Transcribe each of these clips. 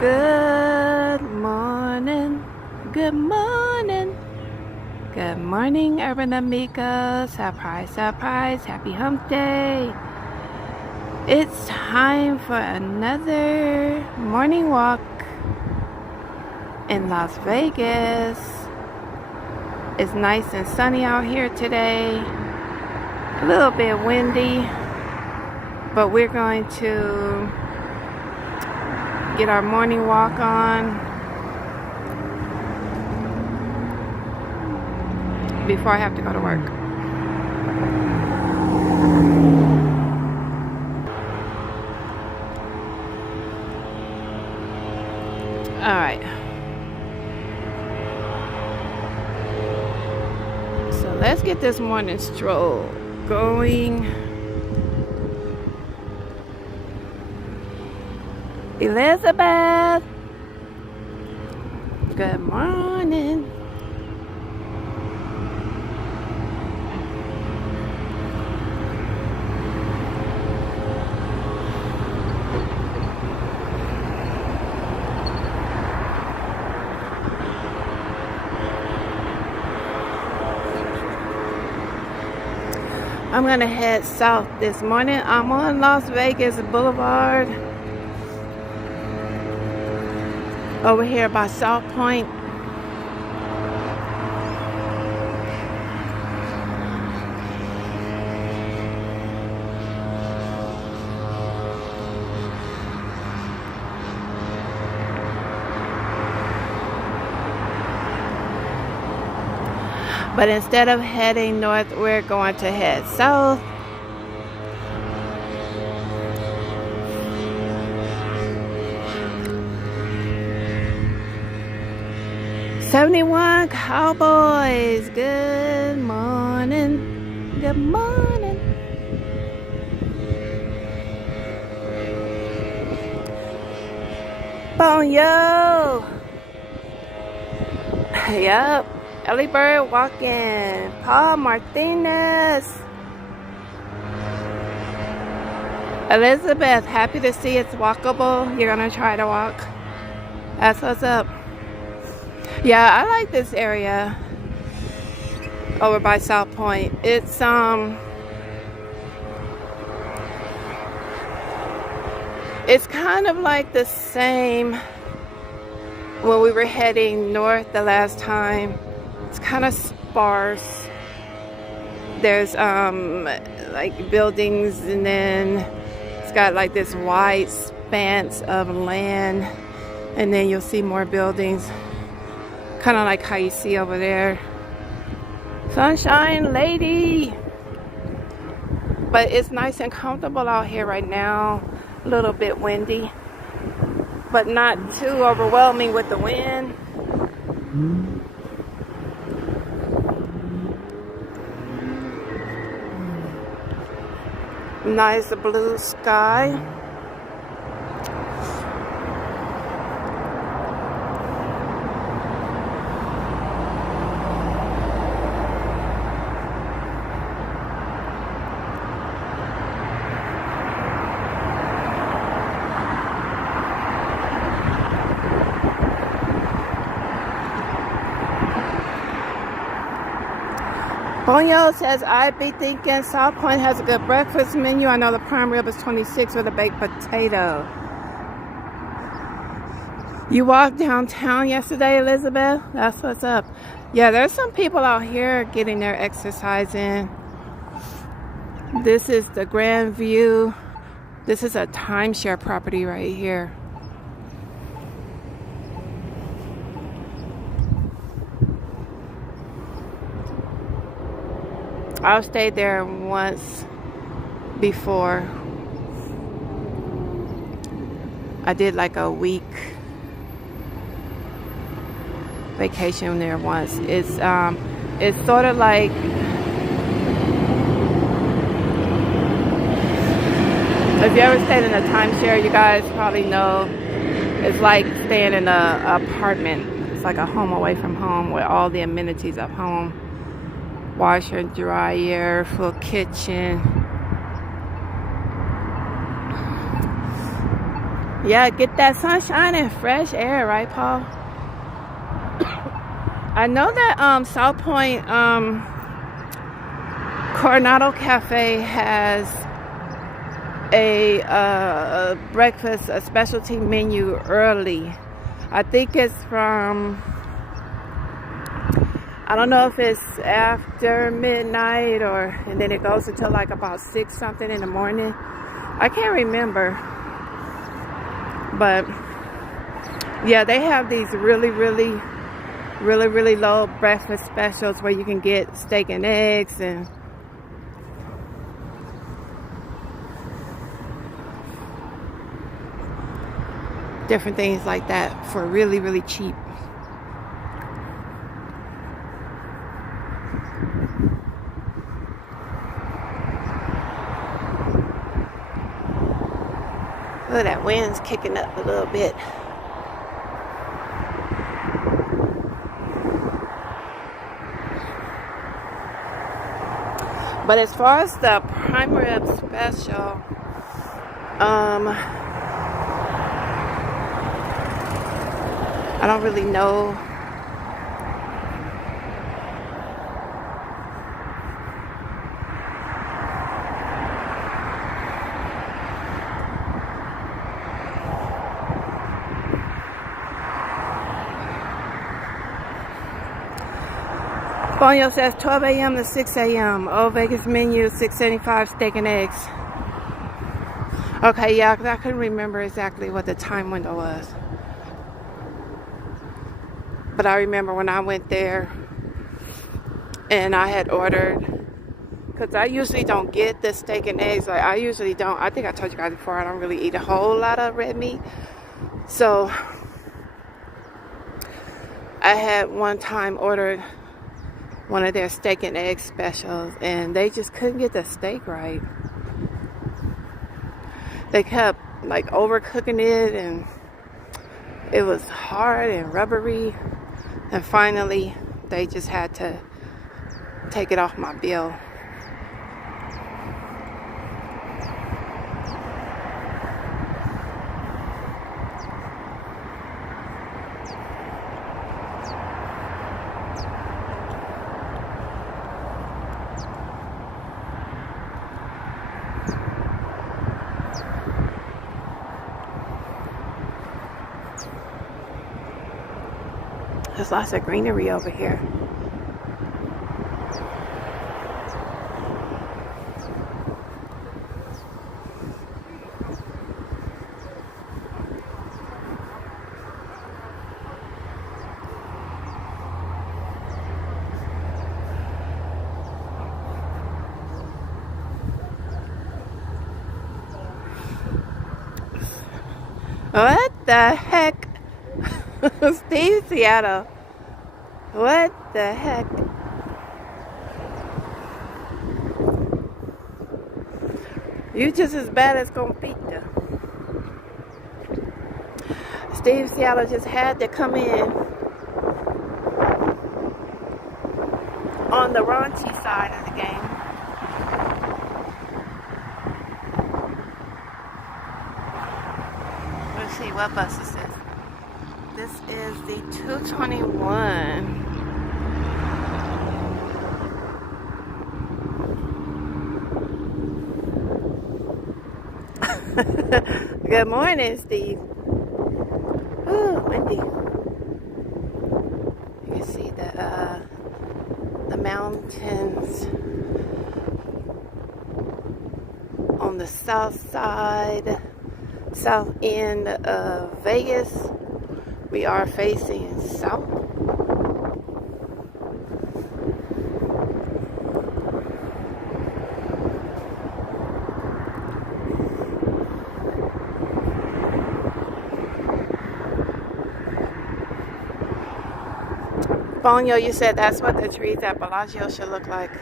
Good morning, good morning, good morning, urban amigos. Surprise, surprise, happy hump day. It's time for another morning walk in Las Vegas. It's nice and sunny out here today, a little bit windy, but we're going to get our morning walk on before I have to go to work. All right. So let's get this morning stroll going. Elizabeth, good morning. I'm gonna head south this morning. I'm on Las Vegas Boulevard, over here by South Point. But instead of heading north, we're going to head south. '71 Cowboys, good morning, good morning. Bonyo. Yup, Ellie Bird walking. Paul Martinez. Elizabeth, happy to see it's walkable. You're gonna try to walk. That's what's up. Yeah, I like this area over by South Point. It's kind of like the same when we were heading north the last time. It's kind of sparse. There's like buildings, and then it's got like this wide expanse of land, and then you'll see more buildings. Kind of like how you see over there. Sunshine lady. But it's nice and comfortable out here right now. A little bit windy, but not too overwhelming with the wind. Nice blue sky. Bonyo says, I be thinking South Point has a good breakfast menu. I know the prime rib is $26 with a baked potato. You walked downtown yesterday, Elizabeth? That's what's up. Yeah, there's some people out here getting their exercise in. This is the Grand View. This is a timeshare property right here. I've stayed there once before. I did like a week vacation there once. It's sort of like, if you ever stayed in a timeshare, you guys probably know it's like staying in an apartment. It's like a home away from home with all the amenities of home. Washer, dryer, full kitchen. Yeah, get that sunshine and fresh air, right, Paul? I know that South Point Coronado Cafe has a breakfast, a specialty menu early. I think it's from, I don't know if it's after midnight and then it goes until like about 6 something in the morning. I can't remember. But yeah, they have these really low breakfast specials where you can get steak and eggs and different things like that for really cheap. Look, that wind's kicking up a little bit. But as far as the prime rib special, I don't really know. Bonio says 12 a.m. to 6 a.m. Old Vegas menu, $6.75 steak and eggs. Okay, yeah, because I couldn't remember exactly what the time window was. But I remember when I went there and I had ordered, because I usually don't get the steak and eggs. Like, I usually don't. I think I told you guys before, I don't really eat a whole lot of red meat. So I had one time ordered one of their steak and egg specials, and they just couldn't get the steak right. They kept like overcooking it, and it was hard and rubbery, and finally they just had to take it off my bill. There's lots of greenery over here. What the heck? Steve Seattle. What the heck? You just as bad as Compita. Steve Seattle just had to come in on the raunchy side of the game. Let's see, what bus is this? This is the 221. Good morning, Steve. Ooh, windy. You can see the mountains on the south side, south end of Vegas. We are facing south. Bonio, you said that's what the trees at Bellagio should look like.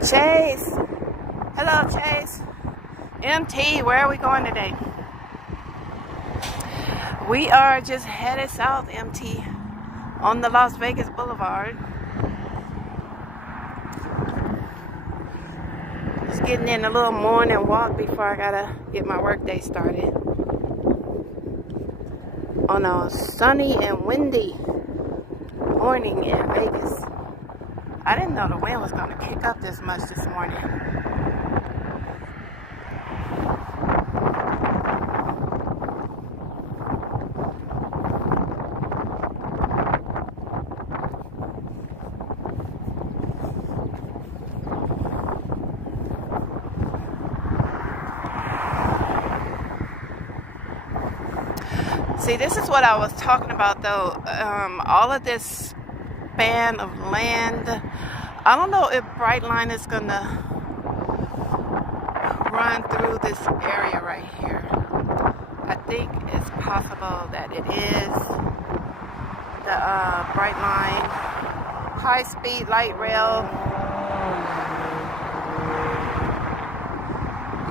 Chase. Hello, Chase. MT, where are we going today? We are just headed south, MT, on the Las Vegas Boulevard. Getting in a little morning walk before I gotta get my work day started. On a sunny and windy morning in Vegas. I didn't know the wind was gonna kick up this much this morning. See, this is what I was talking about though. All of this span of land. I don't know if Brightline is gonna run through this area right here. I think it's possible that it is. The Brightline high-speed light rail.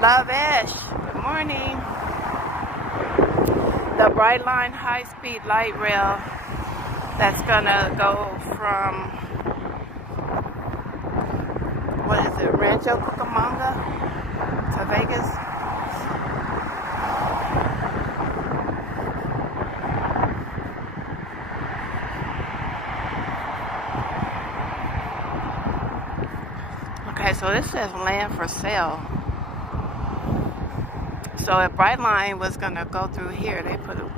Love-ish. Good morning. The Brightline high-speed light rail that's gonna go from, what is it, Rancho Cucamonga to Vegas. Okay, so this says land for sale. So if Brightline was gonna go through here,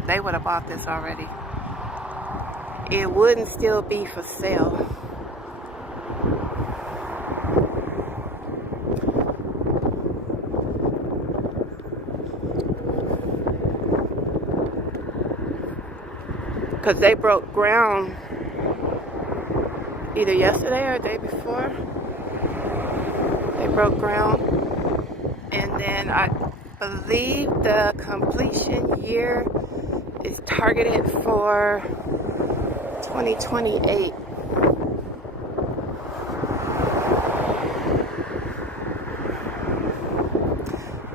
they would have bought this already. It wouldn't still be for sale. Because they broke ground either yesterday or the day before. They broke ground. And then I believe the completion year is targeted for 2028.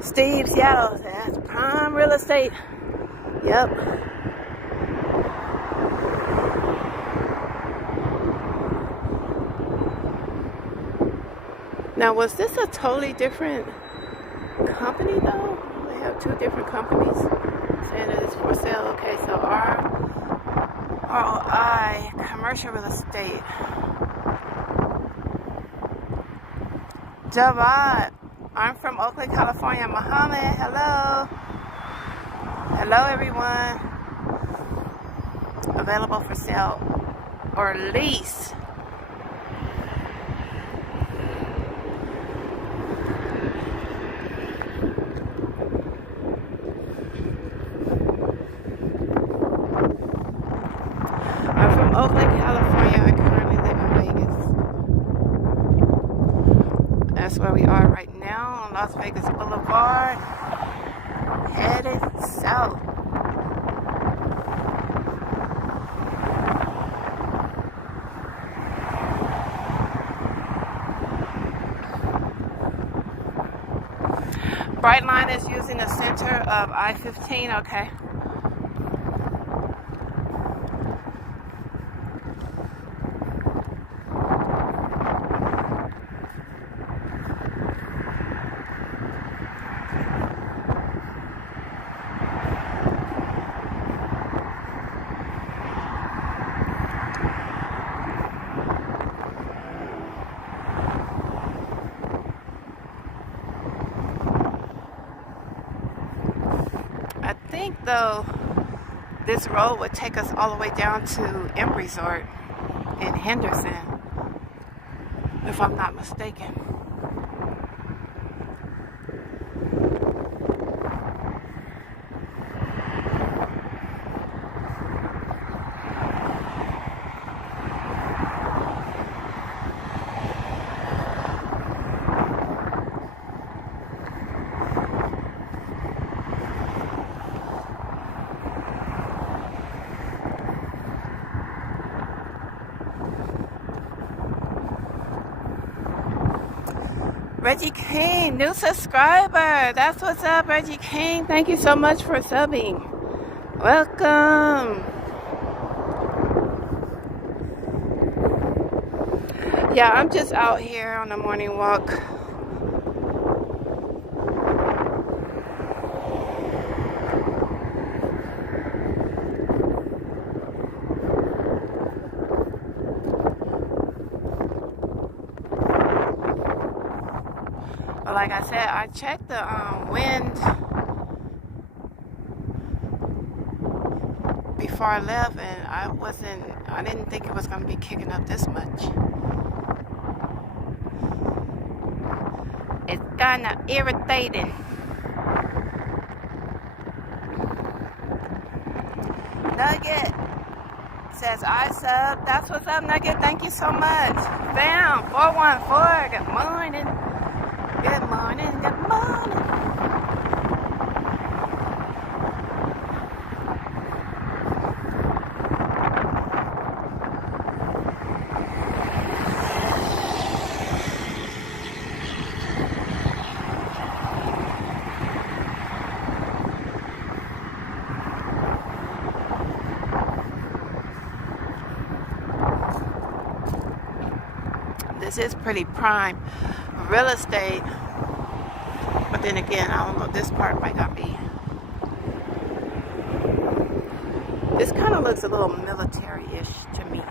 Steve Seattle, that's prime real estate. Yep. Now, was this a totally different company though? They have two different companies saying that it's for sale. Okay, so ROI, commercial real estate. Javad, I'm from Oakland, California. Mohammed, hello. Hello everyone. Available for sale or lease. Oakland, California. I currently live in Vegas. That's where we are right now on Las Vegas Boulevard, headed south. Brightline is using the center of I-15. Okay. Though this road would take us all the way down to M Resort in Henderson, if I'm not mistaken. Reggie King, new subscriber. That's what's up, Reggie King. Thank you so much for subbing. Welcome. Yeah, I'm just out here on a morning walk. But like I said, I checked the wind before I left, and I didn't think it was going to be kicking up this much. It's kind of irritating. Nugget says, I sub. That's what's up, Nugget. Thank you so much. Bam, 414. Good morning. Good morning. Good morning. This is pretty prime real estate, but then again, I don't know, this part might not be. This kind of looks a little military-ish to me.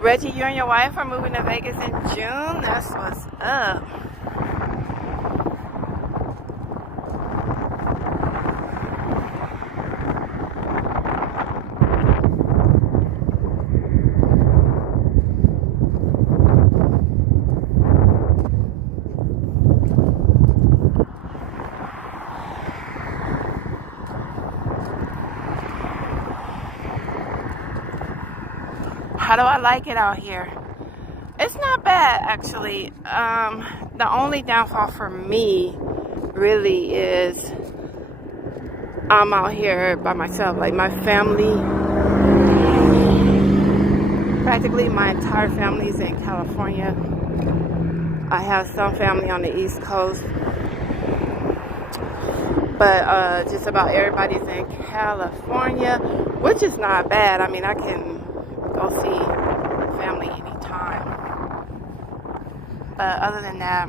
Reggie, you and your wife are moving to Vegas in June? That's what's up. How do I like it out here? It's not bad, actually. The only downfall for me really is I'm out here by myself. Like my family, practically my entire family is in California. I have some family on the East Coast, but just about everybody's in California, which is not bad. I mean, I can go see family anytime. But other than that,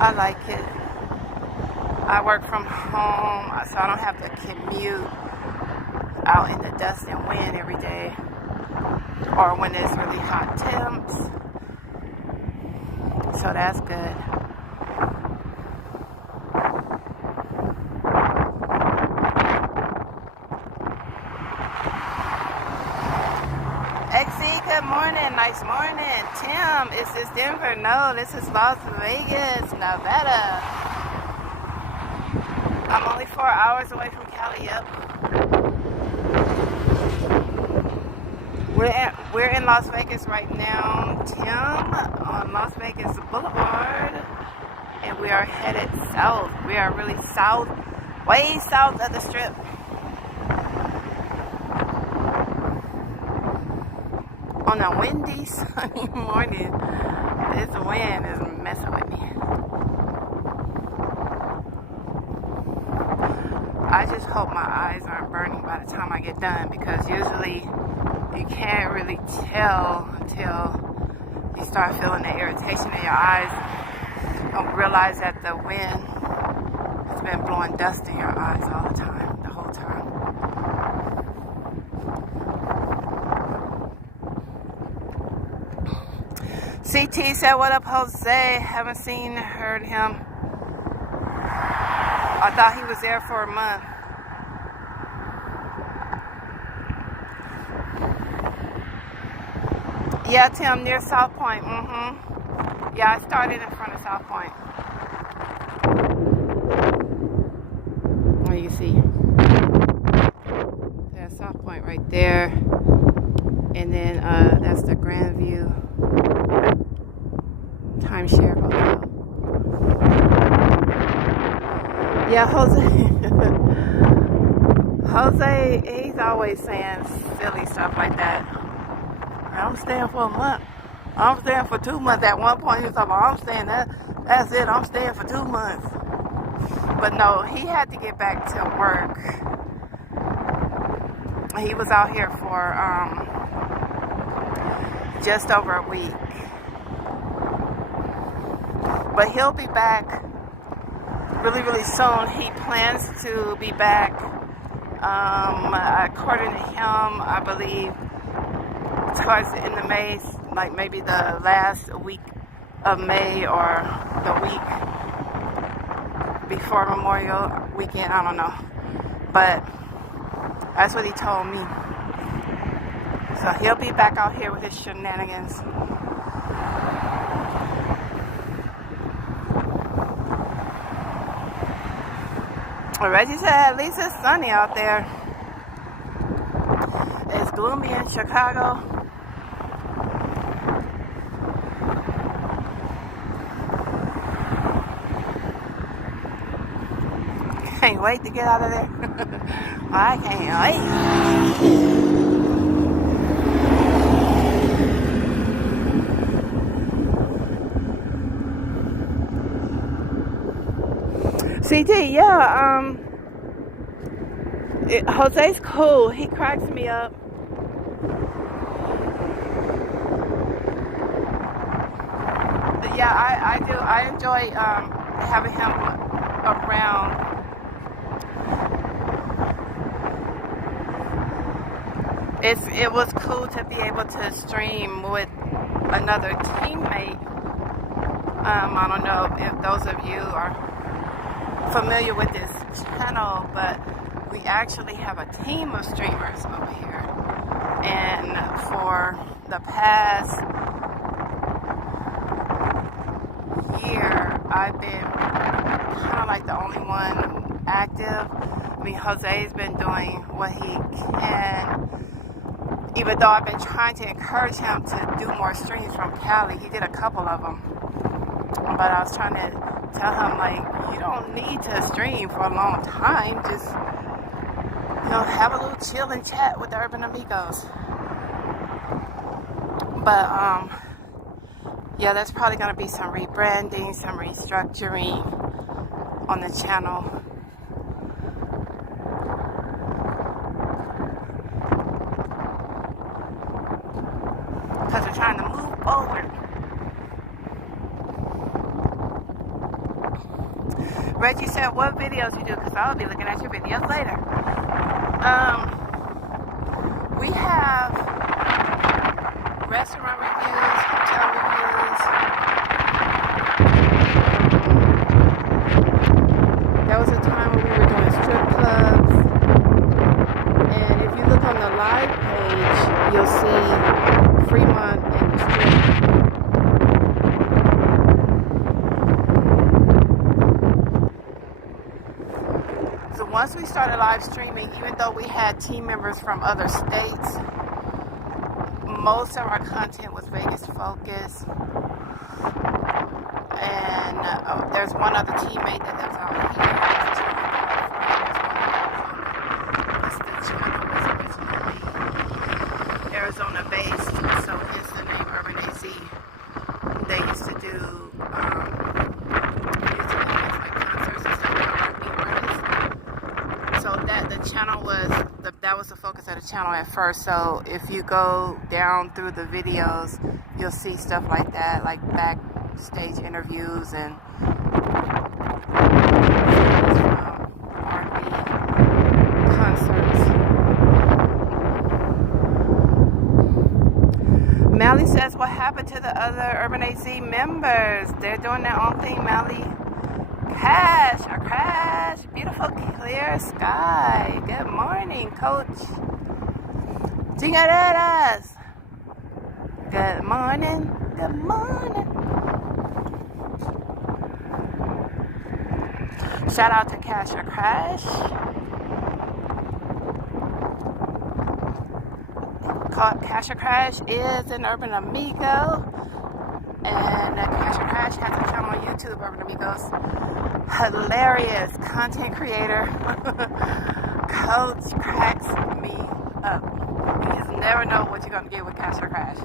I like it. I work from home, so I don't have to commute out in the dust and wind every day, or when it's really hot temps. So that's good. Good morning, nice morning. Tim, is this Denver? No, this is Las Vegas, Nevada. I'm only 4 hours away from Cali. Yep. We're in Las Vegas right now, Tim, on Las Vegas Boulevard, and we are headed south. We are really south, way south of the Strip. On a windy, sunny morning, this wind is messing with me. I just hope my eyes aren't burning by the time I get done, because usually you can't really tell until you start feeling the irritation in your eyes. You don't realize that the wind has been blowing dust in your eyes all the time, the whole time. CT said, what up, Jose? Haven't seen, heard him. I thought he was there for a month. Yeah, Tim, near South Point. Yeah, I started in front of South Point. What do you see? There's South Point right there. And then that's the Grandview timeshare hotel. Yeah, Jose, he's always saying silly stuff like that. I'm staying for a month. I'm staying for 2 months. At one point he was talking about, I'm staying that's it, I'm staying for 2 months. But no, he had to get back to work. He was out here for just over a week. But he'll be back really soon. He plans to be back. According to him, I believe towards the end of May, like maybe the last week of May or the week before Memorial Weekend. I don't know, but that's what he told me. So he'll be back out here with his shenanigans. Reggie said at least it's sunny out there. It's gloomy in Chicago. Can't wait to get out of there. I can't wait. CT, yeah, Jose's cool. He cracks me up. But yeah, I do. I enjoy having him around. It was cool to be able to stream with another teammate. I don't know if those of you are familiar with this channel, but we actually have a team of streamers over here, and for the past year I've been kind of like the only one active. I mean, Jose's been doing what he can, even though I've been trying to encourage him to do more streams from Cali. He did a couple of them, but I was trying to tell him, like, you don't need to stream for a long time. Just, you know, have a little chill and chat with the Urban Amigos. But, yeah, there's probably going to be some rebranding, some restructuring on the channel. Because we're trying to move forward. Reggie said, what videos you do? Because I'll be looking at your videos later. We have restaurant reviews, hotel reviews. There was a time when we were doing strip clubs. And if you look on the live page, you'll see Fremont and the strip. Once we started live streaming, even though we had team members from other states, most of our content was Vegas focused. And there's one other teammate that lives out here. Arizona based, so hence the name Urban AZ. They used to do the channel was that was the focus of the channel at first. So if you go down through the videos, you'll see stuff like that, like backstage interviews and R&B concerts. Mally says, what happened to the other Urban AZ members? They're doing their own thing, Mally. Cash, a crash, beautiful clear sky. Good morning, Coach. Chingaderas. Good morning, good morning. Shout out to Cash or Crash. Cash or Crash is an Urban Amigo. And Cash or Crash has a channel on YouTube, Urban Amigos. Hilarious content creator. Coach cracks me up. You just never know what you're going to get with Cash or Crash.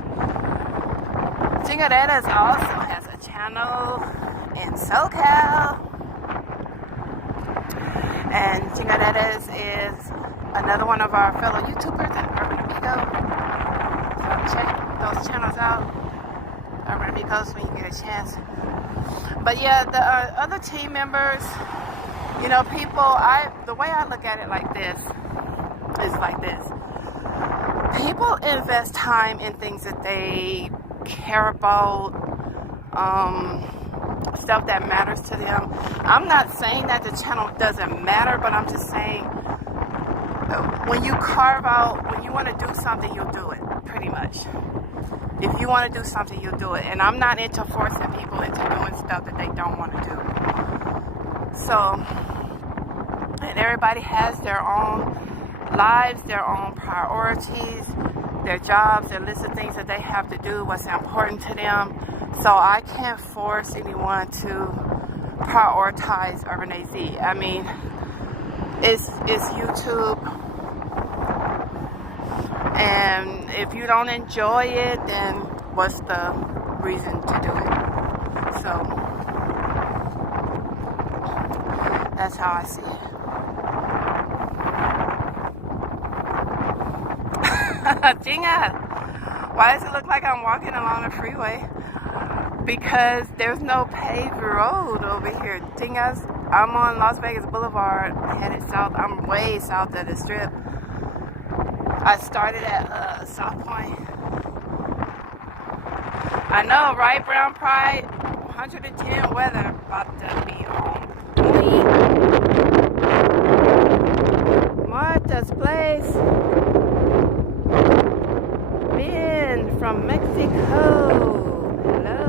Chingaderas also has a channel in SoCal. And Chingaderas is another one of our fellow YouTubers at Urban Amigo. So check those channels out. over to Amigos when you get a chance. But yeah, the other team members, you know, people, the way I look at it like this is like this. People invest time in things that they care about, stuff that matters to them. I'm not saying that the channel doesn't matter, but I'm just saying when you carve out, when you want to do something, you'll do it, pretty much. If you want to do something, you'll do it. And I'm not into forcing people into doing stuff that they don't want to do. So, and everybody has their own lives, their own priorities, their jobs, their list of things that they have to do, what's important to them. So I can't force anyone to prioritize Urban AZ. I mean, it's YouTube, and if you don't enjoy it, then what's the reason to do it? So that's how I see it. Jinga, why does it look like I'm walking along a freeway? Because there's no paved road over here. Jingas, I'm on Las Vegas Boulevard, headed south. I'm way south of the Strip. I started at South Point. I know, right? Brown Pride, 110 weather, about to be on point. Martha's Place. Ben from Mexico. Hello.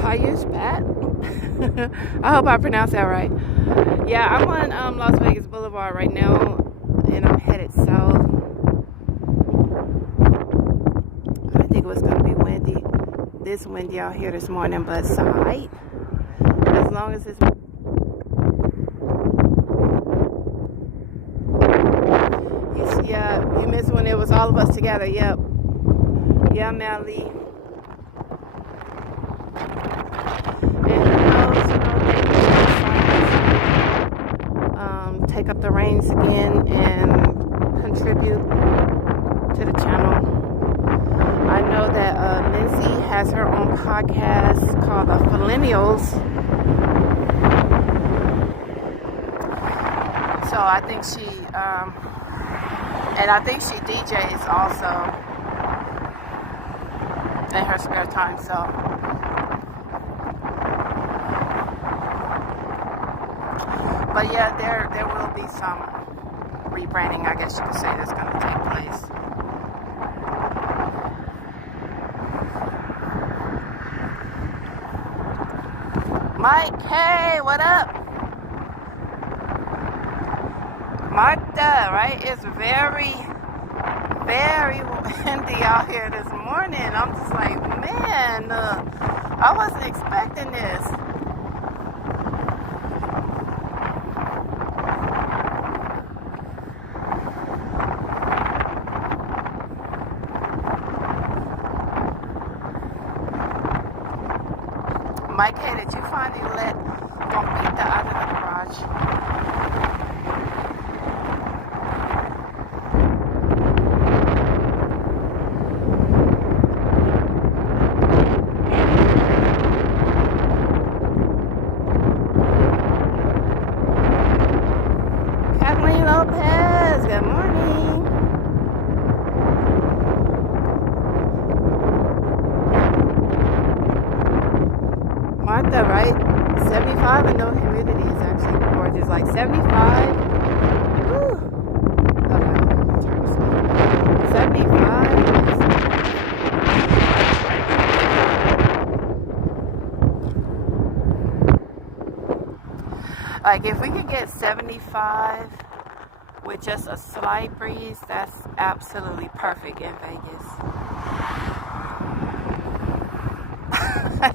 Payers Pat. I hope I pronounced that right. Yeah, I'm on Las Vegas Boulevard right now, and I'm headed south. I think it was going to be windy. This windy out here this morning, but it's alright. As long as it's... Yeah, you missed when it was all of us together. Yep. Yeah, Melly. Take up the reins again and contribute to the channel. I know that Lindsay has her own podcast called The Millennials. So I think she, and I think she DJs also in her spare time. So. But yeah, there will be some rebranding, I guess you could say, that's going to take place. Mike, hey, what up? Martha, right? It's very, very windy out here this morning. I'm just like, man, I wasn't expecting this. Mike, hey, did you finally let Bombita out of the garage? Kathleen Lopez, good morning. Martha, right? 75 and no humidity is actually gorgeous. Like 75. Woo. Okay, turn this way. 75 is... Like if we could get 75 with just a slight breeze, that's absolutely perfect in Vegas.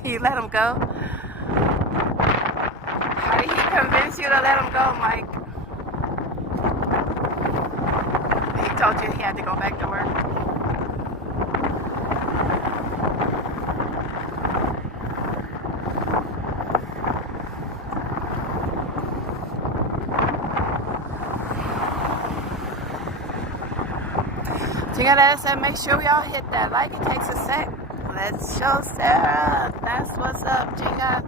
You let him go? How did he convince you to let him go, Mike? He told you he had to go back to work. Jinga said, make sure we all hit that like. It takes a sec. Let's show Sarah. That's what's up, Jinga.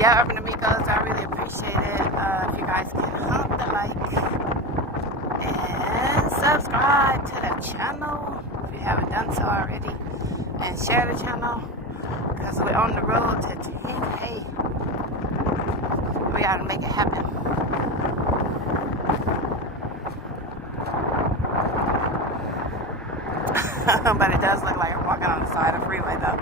Yeah, Urban Amigos, I really appreciate it. If you guys can hump the like and subscribe to the channel if you haven't done so already, and share the channel because we're on the road to 10K. We gotta make it happen. But it does look like I'm walking on the side of the freeway though.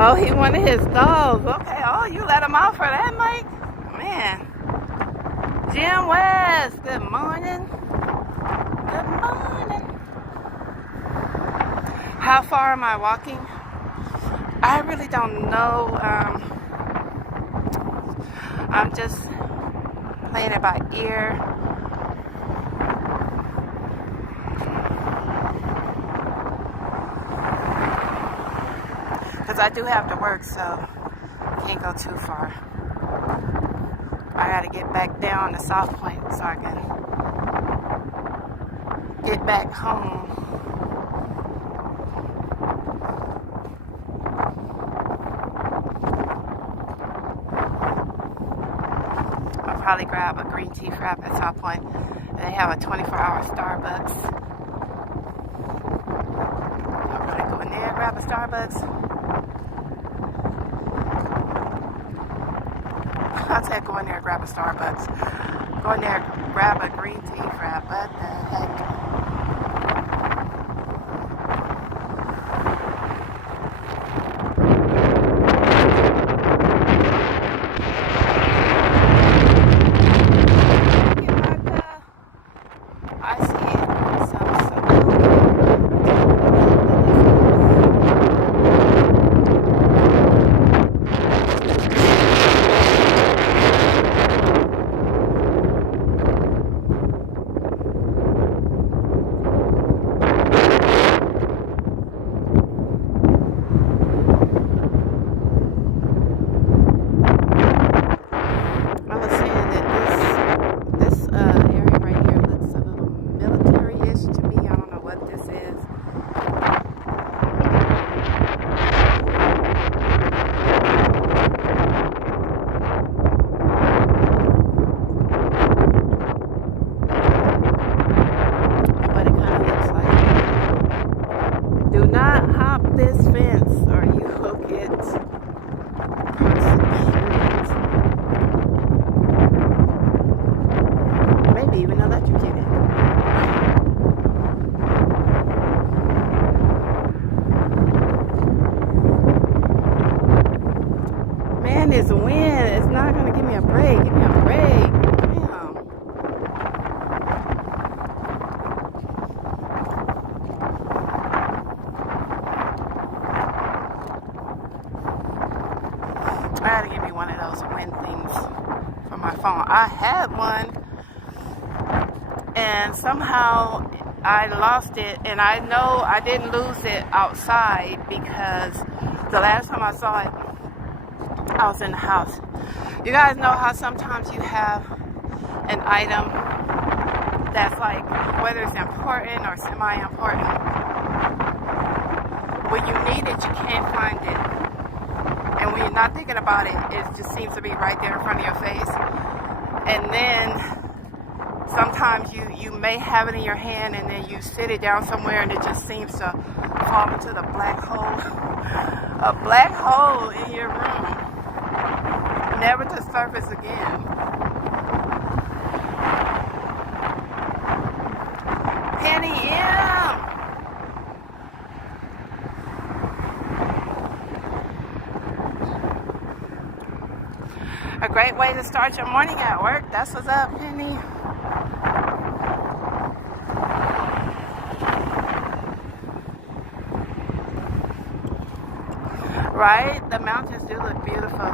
Oh, he wanted his dogs. Okay, oh, you let him out for that, Mike? Man. Jim West, good morning. Good morning. How far am I walking? I really don't know. I'm just playing it by ear. Because I do have to work, so I can't go too far. I gotta get back down to South Point so I can get back home. I'll probably grab a green tea frap at South Point. They have a 24-hour Starbucks. I'll probably go in there, grab a Starbucks. I'll say go in there and grab a Starbucks. Go in there and grab a green tea frap. What the heck? I see some this wind is not going to give me a break. Give me a break. Damn. I gotta give me one of those wind things for my phone. I had one and somehow I lost it, and I know I didn't lose it outside because the last time I saw it I was in the house. You guys know how sometimes you have an item that's like, whether it's important or semi-important, when you need it, you can't find it. And when you're not thinking about it, it just seems to be right there in front of your face. And then sometimes you may have it in your hand and then you sit it down somewhere and it just seems to fall into the black hole. A black hole in your room. Never to surface again. Penny M. A great way to start your morning at work. That's what's up, Penny. Right? The mountains do look beautiful.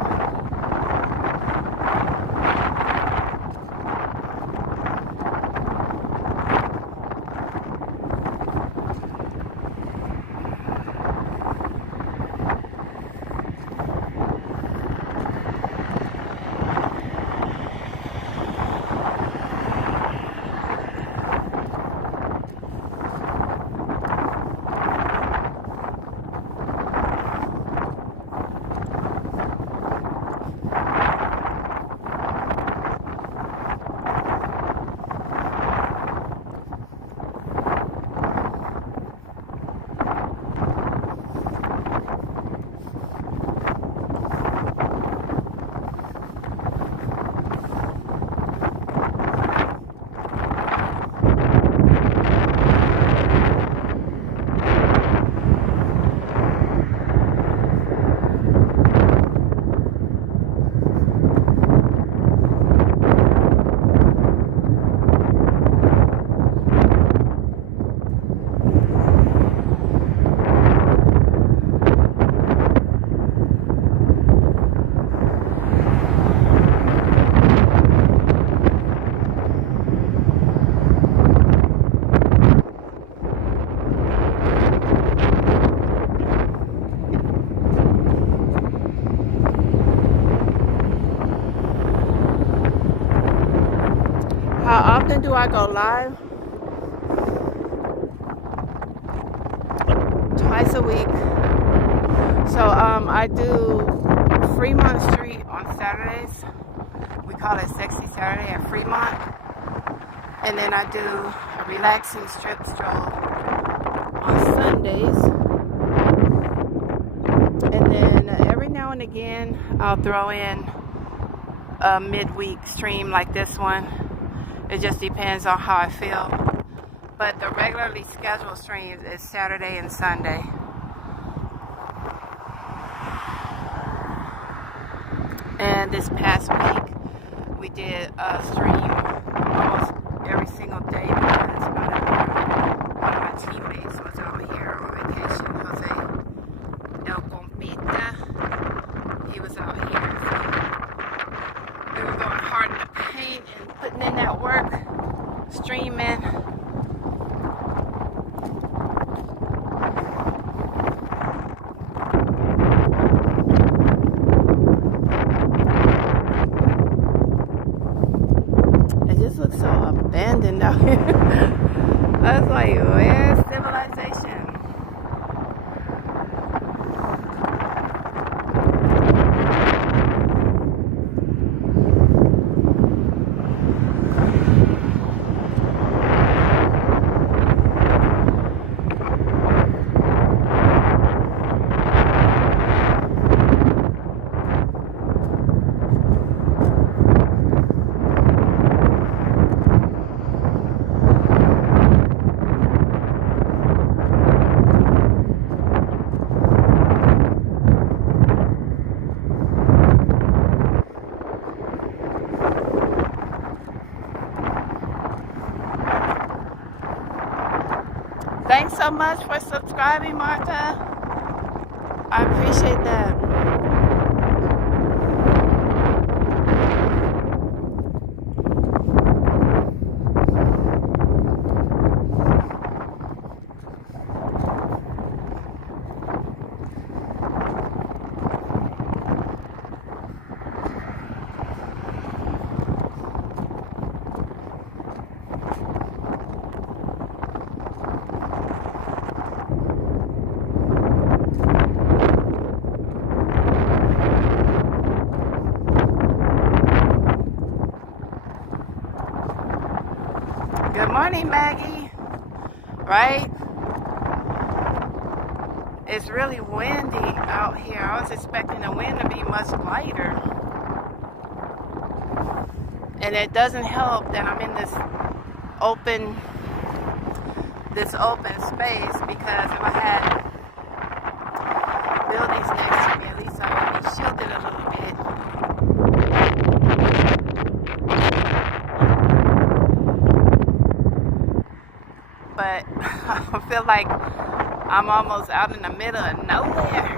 How often do I go live? Twice a week. So I do Fremont Street on Saturdays. We call it Sexy Saturday at Fremont. And then I do a relaxing strip stroll on Sundays. And then every now and again I'll throw in a midweek stream like this one. It just depends on how I feel. But the regularly scheduled streams is Saturday and Sunday. And this past week, we did a stream almost every single day because one of my teammates was out here on vacation, Jose El Compita. He was out here. So we were going hard in the paint and putting in that work, streaming. It just looks so abandoned out here. I was like, where's civilization? Thanks so much for subscribing, Martha. I appreciate that. Good morning, Maggie. Right? It's really windy out here. I was expecting the wind to be much lighter. And it doesn't help that I'm in this open space, because if I had buildings next to me, at least I would be shielded a little bit. But I feel like I'm almost out in the middle of nowhere.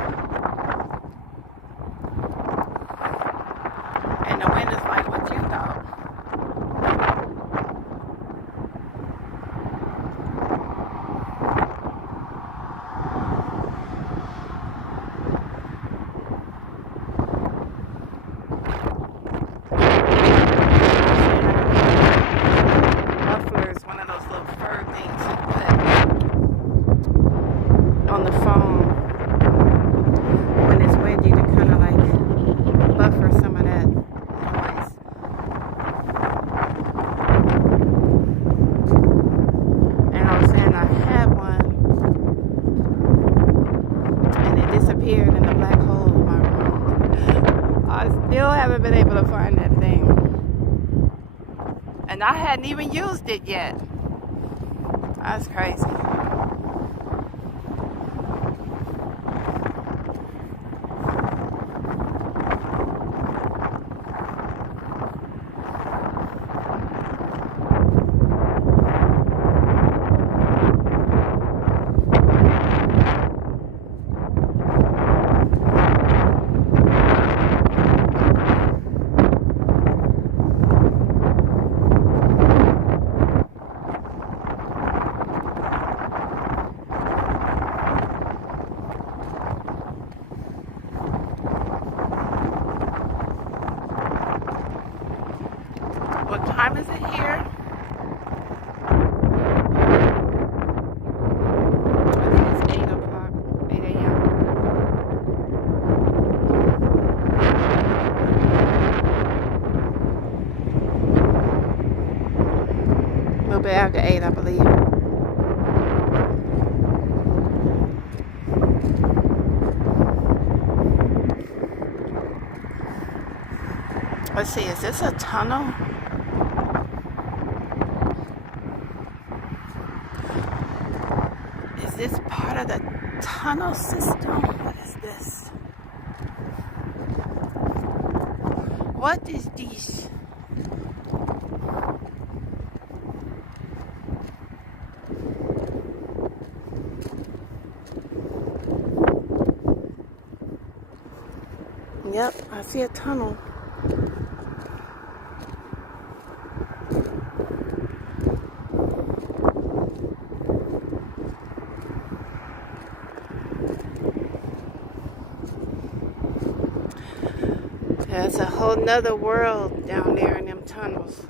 still haven't been able to find that thing. And I hadn't even used it yet. That's crazy. What time is it here? I think it's 8 o'clock, 8 a.m. A little bit after 8, I believe. Let's see, is this a tunnel? Is this part of the tunnel system? What is this? What is this? Yep, I see a tunnel. There's a whole nother world down there in them tunnels.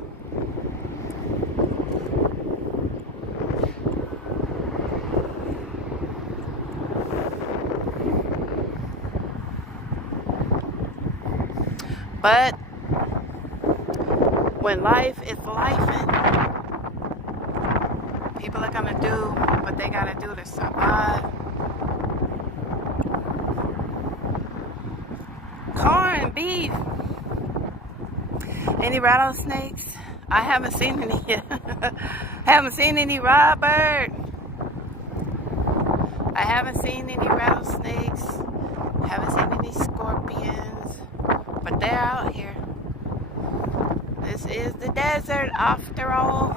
But when life is lifing, people are gonna do what they gotta do to survive. Corn, beef. Any rattlesnakes? I haven't seen any yet. Haven't seen any Robert. I haven't seen any rattlesnakes. Haven't seen any scorpions. But they're out here. This is the desert after all.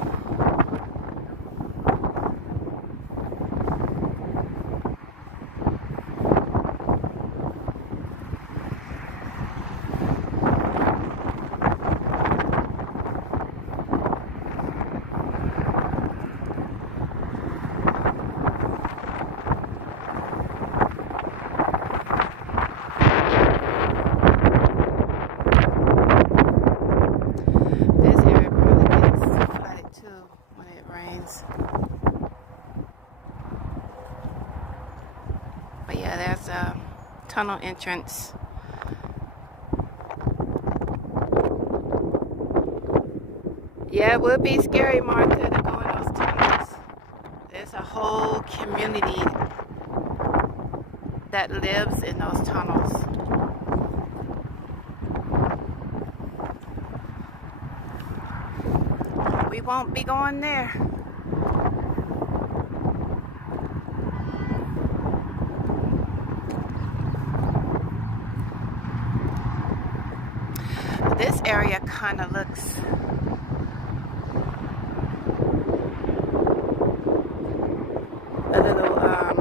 But yeah, there's a tunnel entrance. Yeah, it would be scary, Martha, to go in those tunnels. There's a whole community that lives in those tunnels. We won't be going there. This area kind of looks a little, I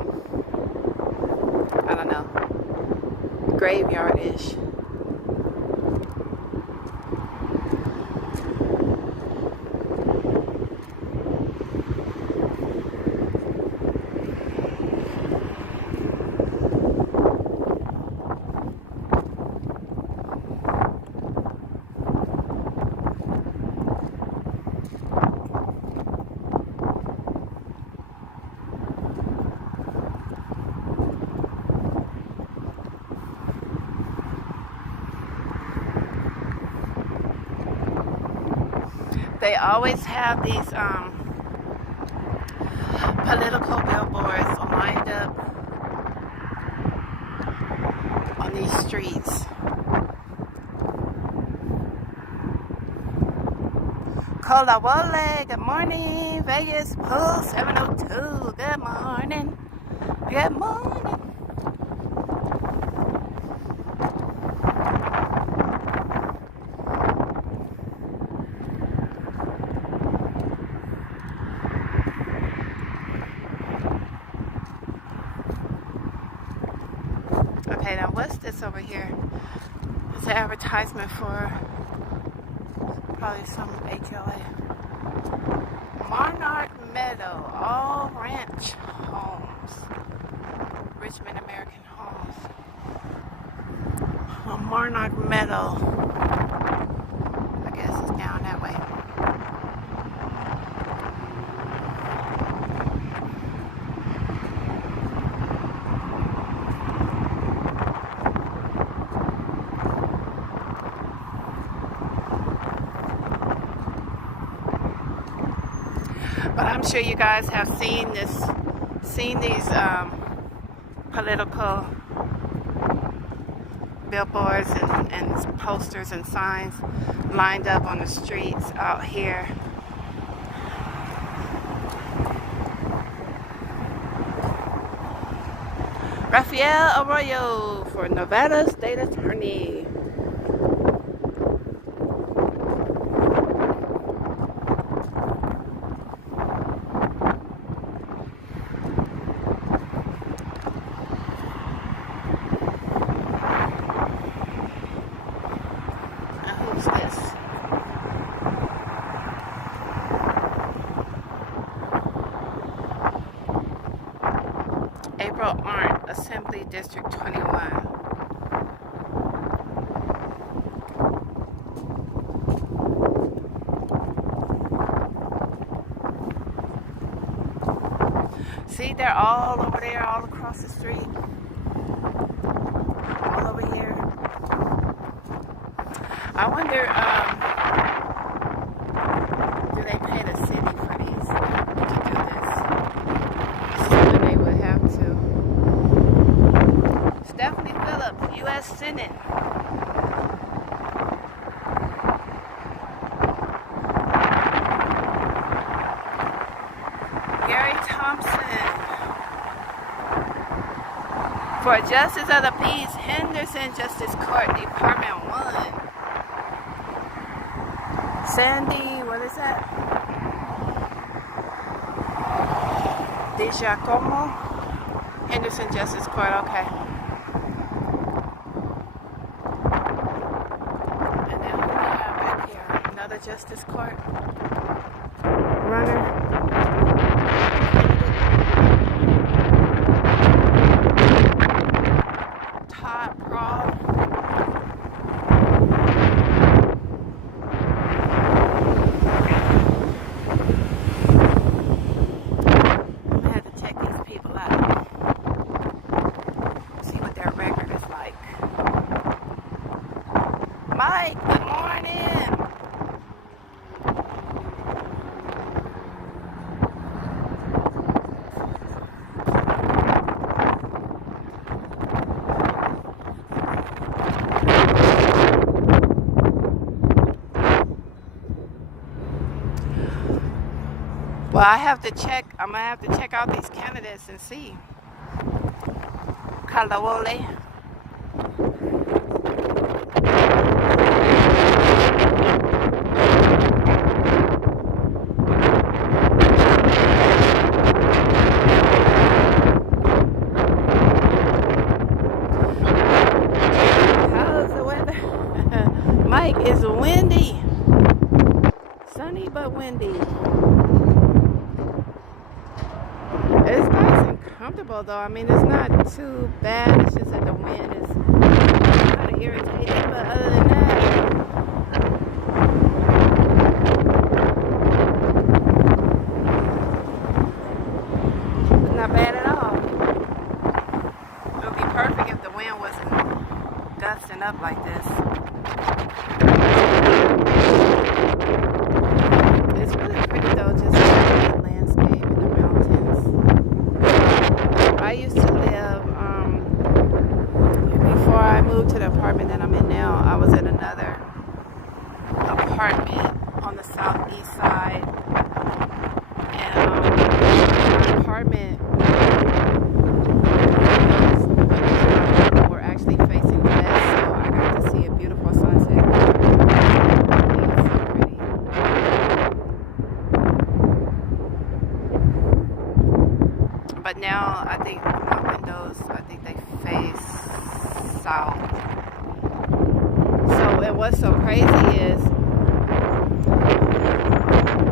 don't know, graveyard-ish. They always have these political billboards lined up on these streets. Kolawole, good morning. Vegas Pool 702, good morning. Good morning. Okay, now what's this over here? It's an advertisement for probably some HOA. Monarch Meadow, all ranch homes. Richmond American Homes. Monarch Meadow. I guess it's down that way. But I'm sure you guys have seen these political billboards and posters and signs lined up on the streets out here. Rafael Arroyo for Nevada State Attorney. April Arndt, Assembly District 21. See, they're all over there, all across the street. All over here. I wonder, do they pay the city for these to do this? Assuming they would have to. Stephanie Phillips, U.S. Senate. Gary Thompson. For Justice of the Peace, Henderson Justice Court, Department 1. Sandy, what is that? DeGiacomo, Henderson Justice Court, okay. And then what do we have back here? Another Justice Court. Runner. Todd Brawl. Mike, good morning. Well, I have to check. I'm gonna have to check out these candidates and see. Kalawole. Mike, it's windy. Sunny but windy. It's nice and comfortable though. I mean, it's not too bad. It's just that the wind is kind of irritating. But other than that, it's not bad at all. It would be perfect if the wind wasn't gusting up like this. It's really pretty though, just the landscape and the mountains. I used to live, before I moved to the apartment that I'm in now, I was in another apartment on the southeast side. see a beautiful sunset. It's so pretty. But now I think my windows, I think they face south. So, and what's so crazy is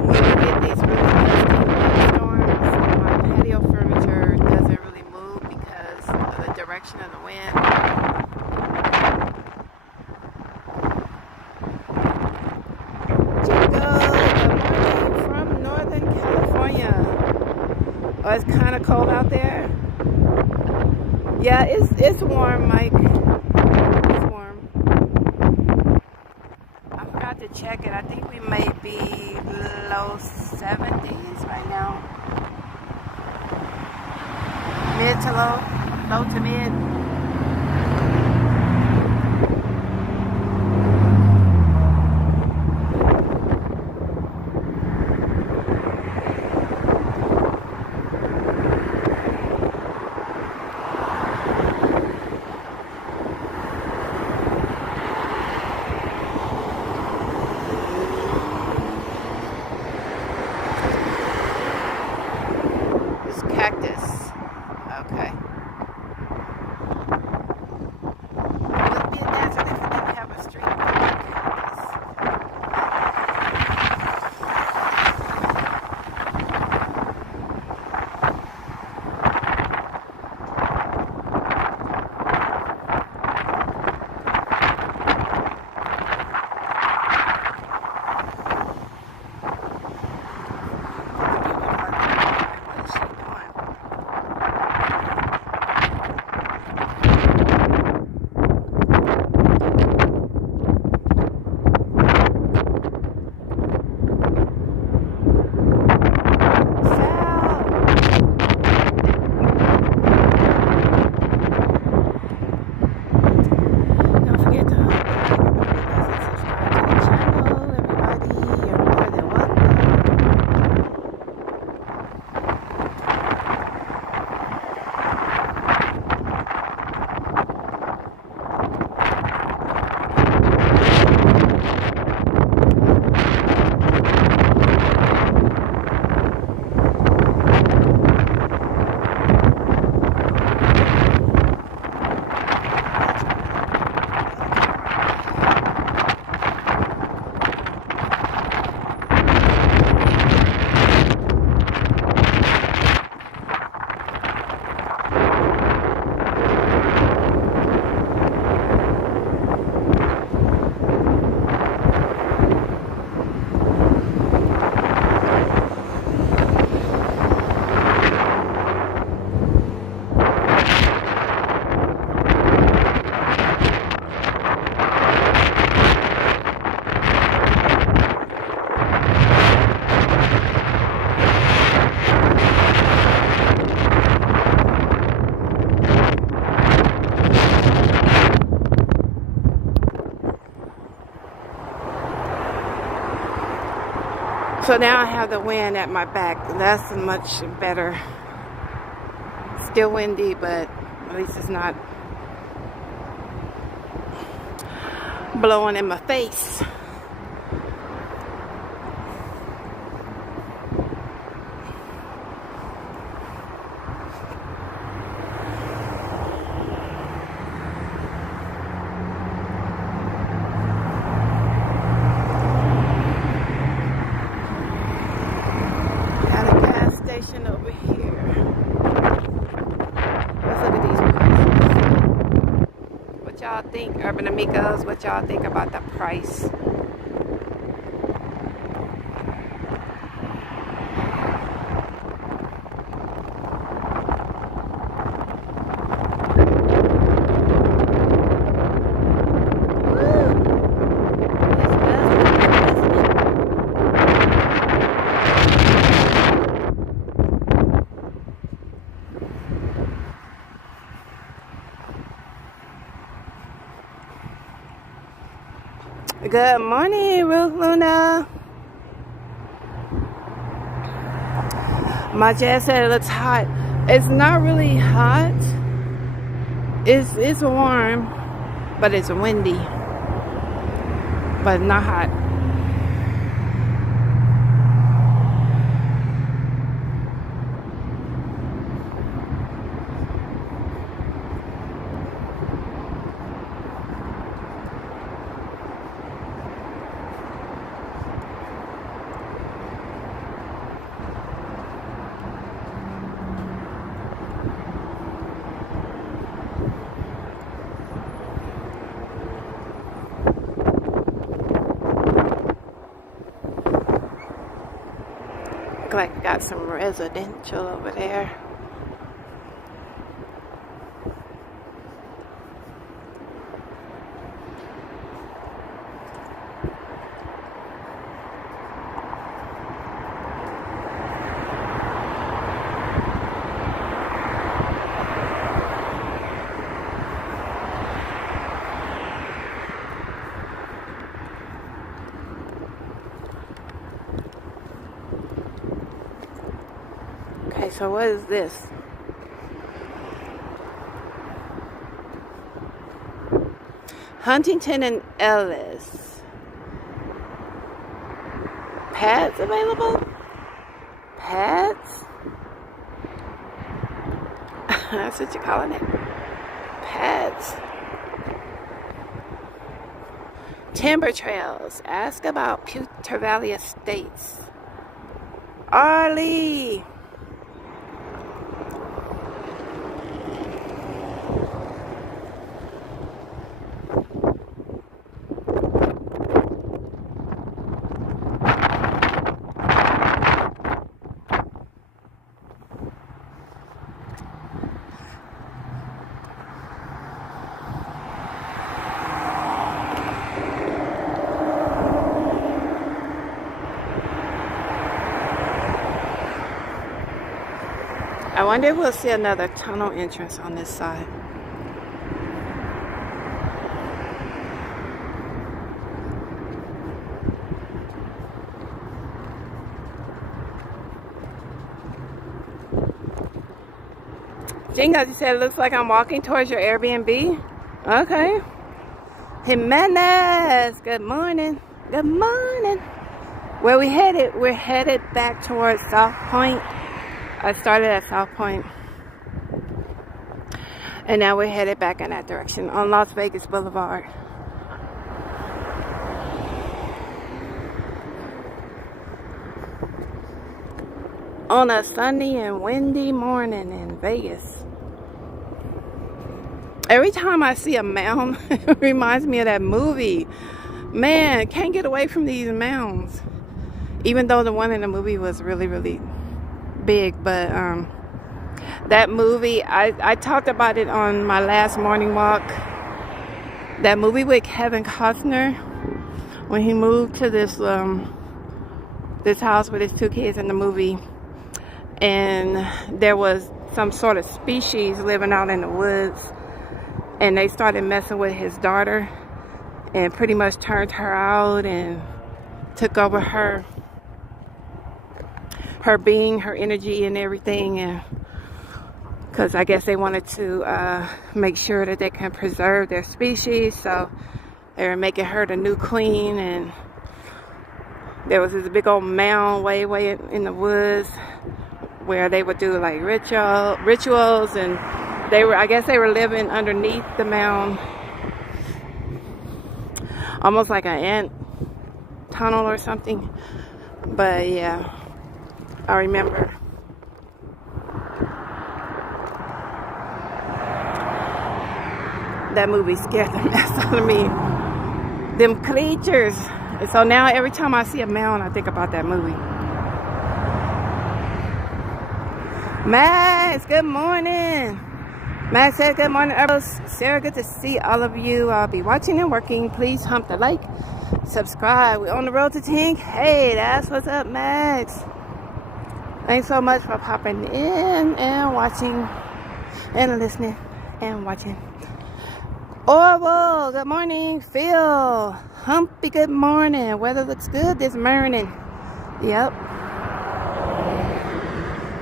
when you get these really gusty windstorms, my patio furniture doesn't really move because of the direction of the wind. Chico, good morning from Northern California. Oh, it's kind of cold out there. Yeah, it's warm, Mike. It's warm. I forgot to check it. I think we may be low 70s right now. Mid to low, low to mid. Cactus. Okay. Would be a desert if it didn't have a street called cactus. So now I have the wind at my back. That's much better. Still windy, but at least it's not blowing in my face. Over here. Let's look at these prices. What y'all think, Urban Amigos? What y'all think about the price? Good morning, Ruth Luna. My Jazz said it looks hot. It's not really hot. It's warm, but it's windy. but not hot. Look like we got some residential over there. Okay, so what is this? Huntington and Ellis. Pads available? Pads? That's what you're calling it? Pads. Timber Trails. Ask about Pewter Valley Estates. Arlie. I wonder if we'll see another tunnel entrance on this side. Jingo, you said it looks like I'm walking towards your Airbnb? Okay. Jimenez, good morning. Good morning. Where we headed? We're headed back towards South Point. I started at South Point, and now we're headed back in that direction on Las Vegas Boulevard. On a sunny and windy morning in Vegas. Every time I see a mound, it reminds me of that movie. Man, can't get away from these mounds. Even though the one in the movie was really, really big, but that movie, I talked about it on my last morning walk. That movie with Kevin Costner, when he moved to this house with his two kids in the movie, and there was some sort of species living out in the woods, and they started messing with his daughter and pretty much turned her out and took over her being, her energy and everything, and because I guess they wanted to make sure that they can preserve their species, so they were making her the new queen. And there was this big old mound way in the woods where they would do like rituals, and I guess they were living underneath the mound, almost like an ant tunnel or something. But yeah, I remember. That movie scared the mess out of me. Them creatures. And so now every time I see a mound, I think about that movie. Max, good morning. Max said good morning. Sarah, good to see all of you. I'll be watching and working. Please hump the like, subscribe. We're on the road to 10K. Hey, that's what's up, Max. Thanks so much for popping in and watching and listening and watching. Orwell, good morning. Phil, Humpy, good morning. Weather looks good this morning. Yep.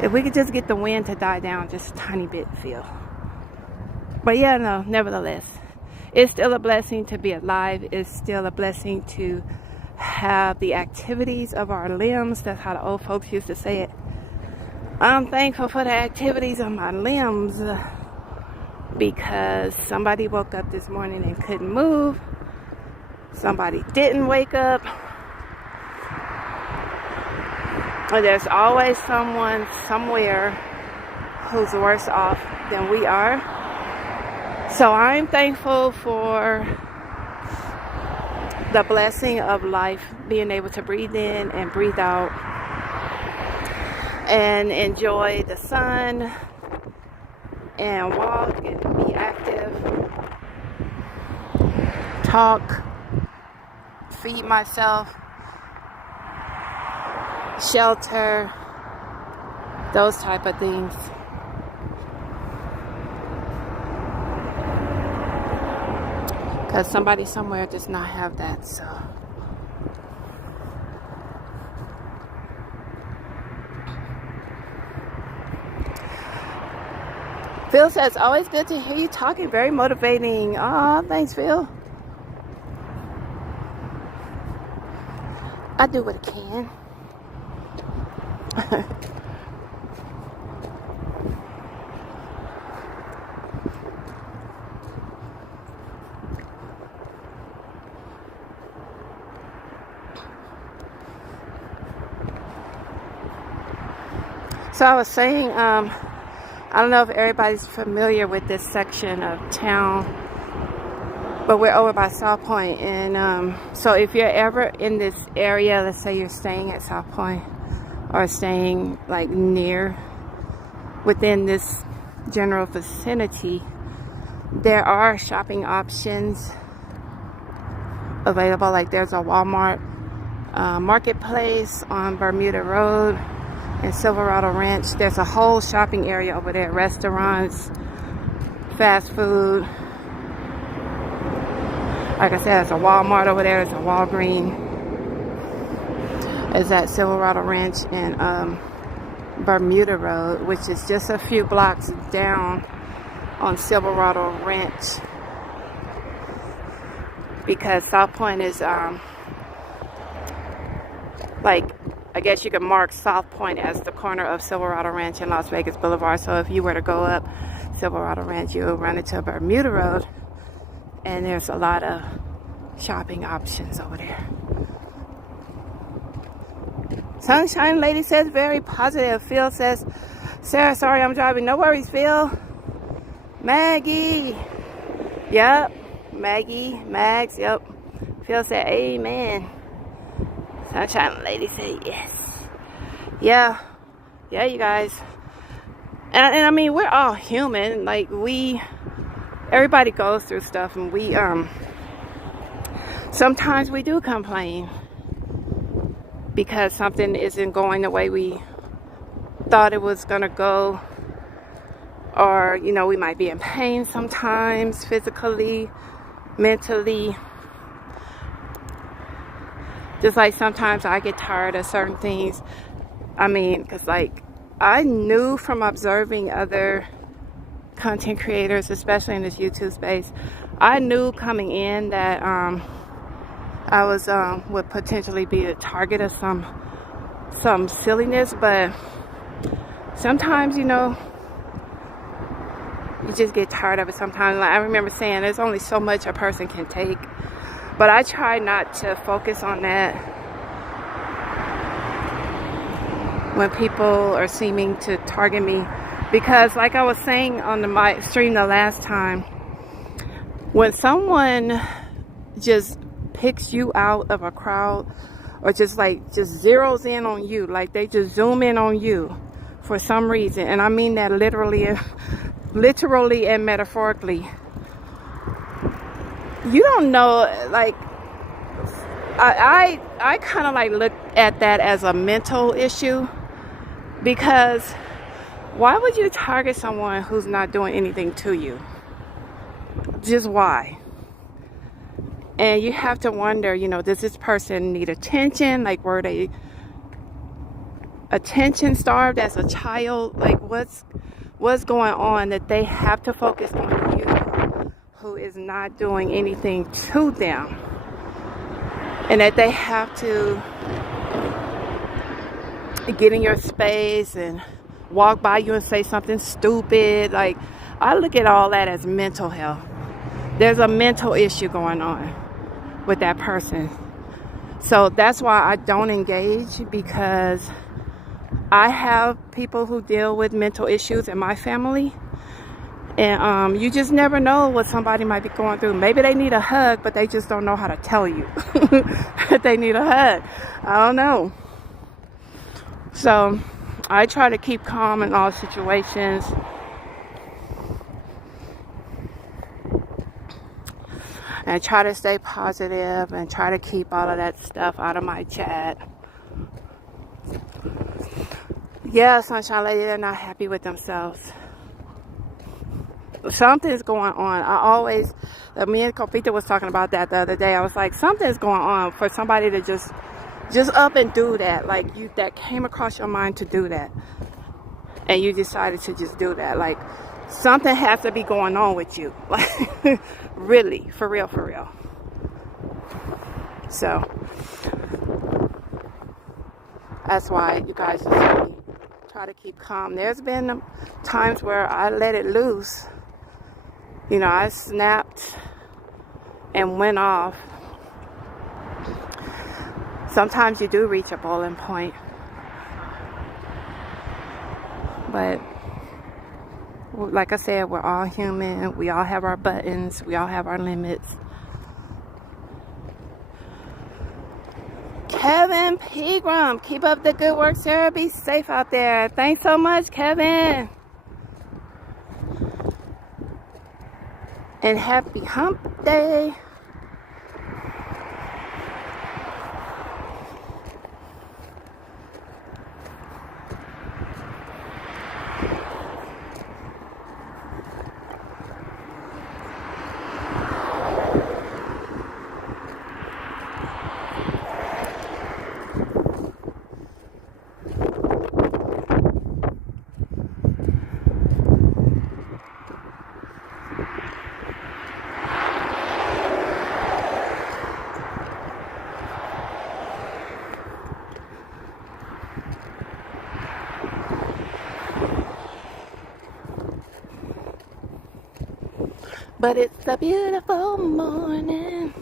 If we could just get the wind to die down just a tiny bit, Phil. But yeah, no, nevertheless, It's still a blessing to be alive. It's still a blessing to have the activities of our limbs. That's how the old folks used to say it. I'm thankful for the activities of my limbs because somebody woke up this morning and couldn't move. Somebody didn't wake up. And there's always someone somewhere who's worse off than we are. So I'm thankful for the blessing of life, being able to breathe in and breathe out and enjoy the sun and walk and be active, talk, feed myself, shelter, those type of things. Because somebody somewhere does not have that, so. Phil says, always good to hear you talking. Very motivating. Aw, thanks, Phil. I do what I can. So I was saying, I don't know if everybody's familiar with this section of town, but we're over by South Point, and so if you're ever in this area, let's say you're staying at South Point or staying like near within this general vicinity, there are shopping options available. Like there's a Walmart marketplace on Bermuda Road in Silverado Ranch. There's a whole shopping area over there, restaurants, fast food. Like I said, there's a Walmart over there, there's a Walgreens. Is at Silverado Ranch and Bermuda Road, which is just a few blocks down on Silverado Ranch, because South Point is like, I guess you could mark South Point as the corner of Silverado Ranch and Las Vegas Boulevard. So if you were to go up Silverado Ranch, you'll run into Bermuda Road, and there's a lot of shopping options over there. Sunshine Lady says very positive. Phil says, Sarah, sorry I'm driving. No worries, Phil. Maggie. Yep. Maggie. Mags. Yep. Phil said, amen. Sunshine Lady said, yes. Yeah. Yeah, you guys. And I mean, we're all human. Like, everybody goes through stuff, and we, sometimes we do complain because something isn't going the way we thought it was gonna go, or you know, we might be in pain sometimes, physically, mentally. Just like sometimes I get tired of certain things. I mean, because like I knew from observing other content creators, especially in this YouTube space, I knew coming in that I was would potentially be the target of some silliness, but sometimes, you know, you just get tired of it sometimes. Like I remember saying, there's only so much a person can take, but I try not to focus on that when people are seeming to target me, because like I was saying on my stream the last time, when someone just picks you out of a crowd, or just zeroes in on you, like they just zoom in on you for some reason, and I mean that literally and metaphorically, you don't know, like I kind of like look at that as a mental issue, because why would you target someone who's not doing anything to you? Just why? And you have to wonder, you know, does this person need attention? Like, were they attention starved as a child? Like, what's going on that they have to focus on you, who is not doing anything to them, and that they have to get in your space and walk by you and say something stupid. Like, I look at all that as mental health. There's a mental issue going on with that person. So that's why I don't engage, because I have people who deal with mental issues in my family. And you just never know what somebody might be going through. Maybe they need a hug, but they just don't know how to tell you that they need a hug. I don't know. So I try to keep calm in all situations. And try to stay positive and try to keep all of that stuff out of my chat. Yeah, Sunshine Lady, they're not happy with themselves. Something's going on. Me and Copita was talking about that the other day. I was like, something's going on for somebody to just up and do that. Like, that came across your mind to do that. And you decided to just do that. Like, something has to be going on with you. Like, really, for real. So, that's why you guys just really try to keep calm. There's been times where I let it loose. You know, I snapped and went off. Sometimes you do reach a boiling point. But like I said, we're all human. We all have our buttons. We all have our limits. Kevin Pegram, keep up the good work, Sarah. Be safe out there. Thanks so much, Kevin. And happy hump day. But it's a beautiful morning.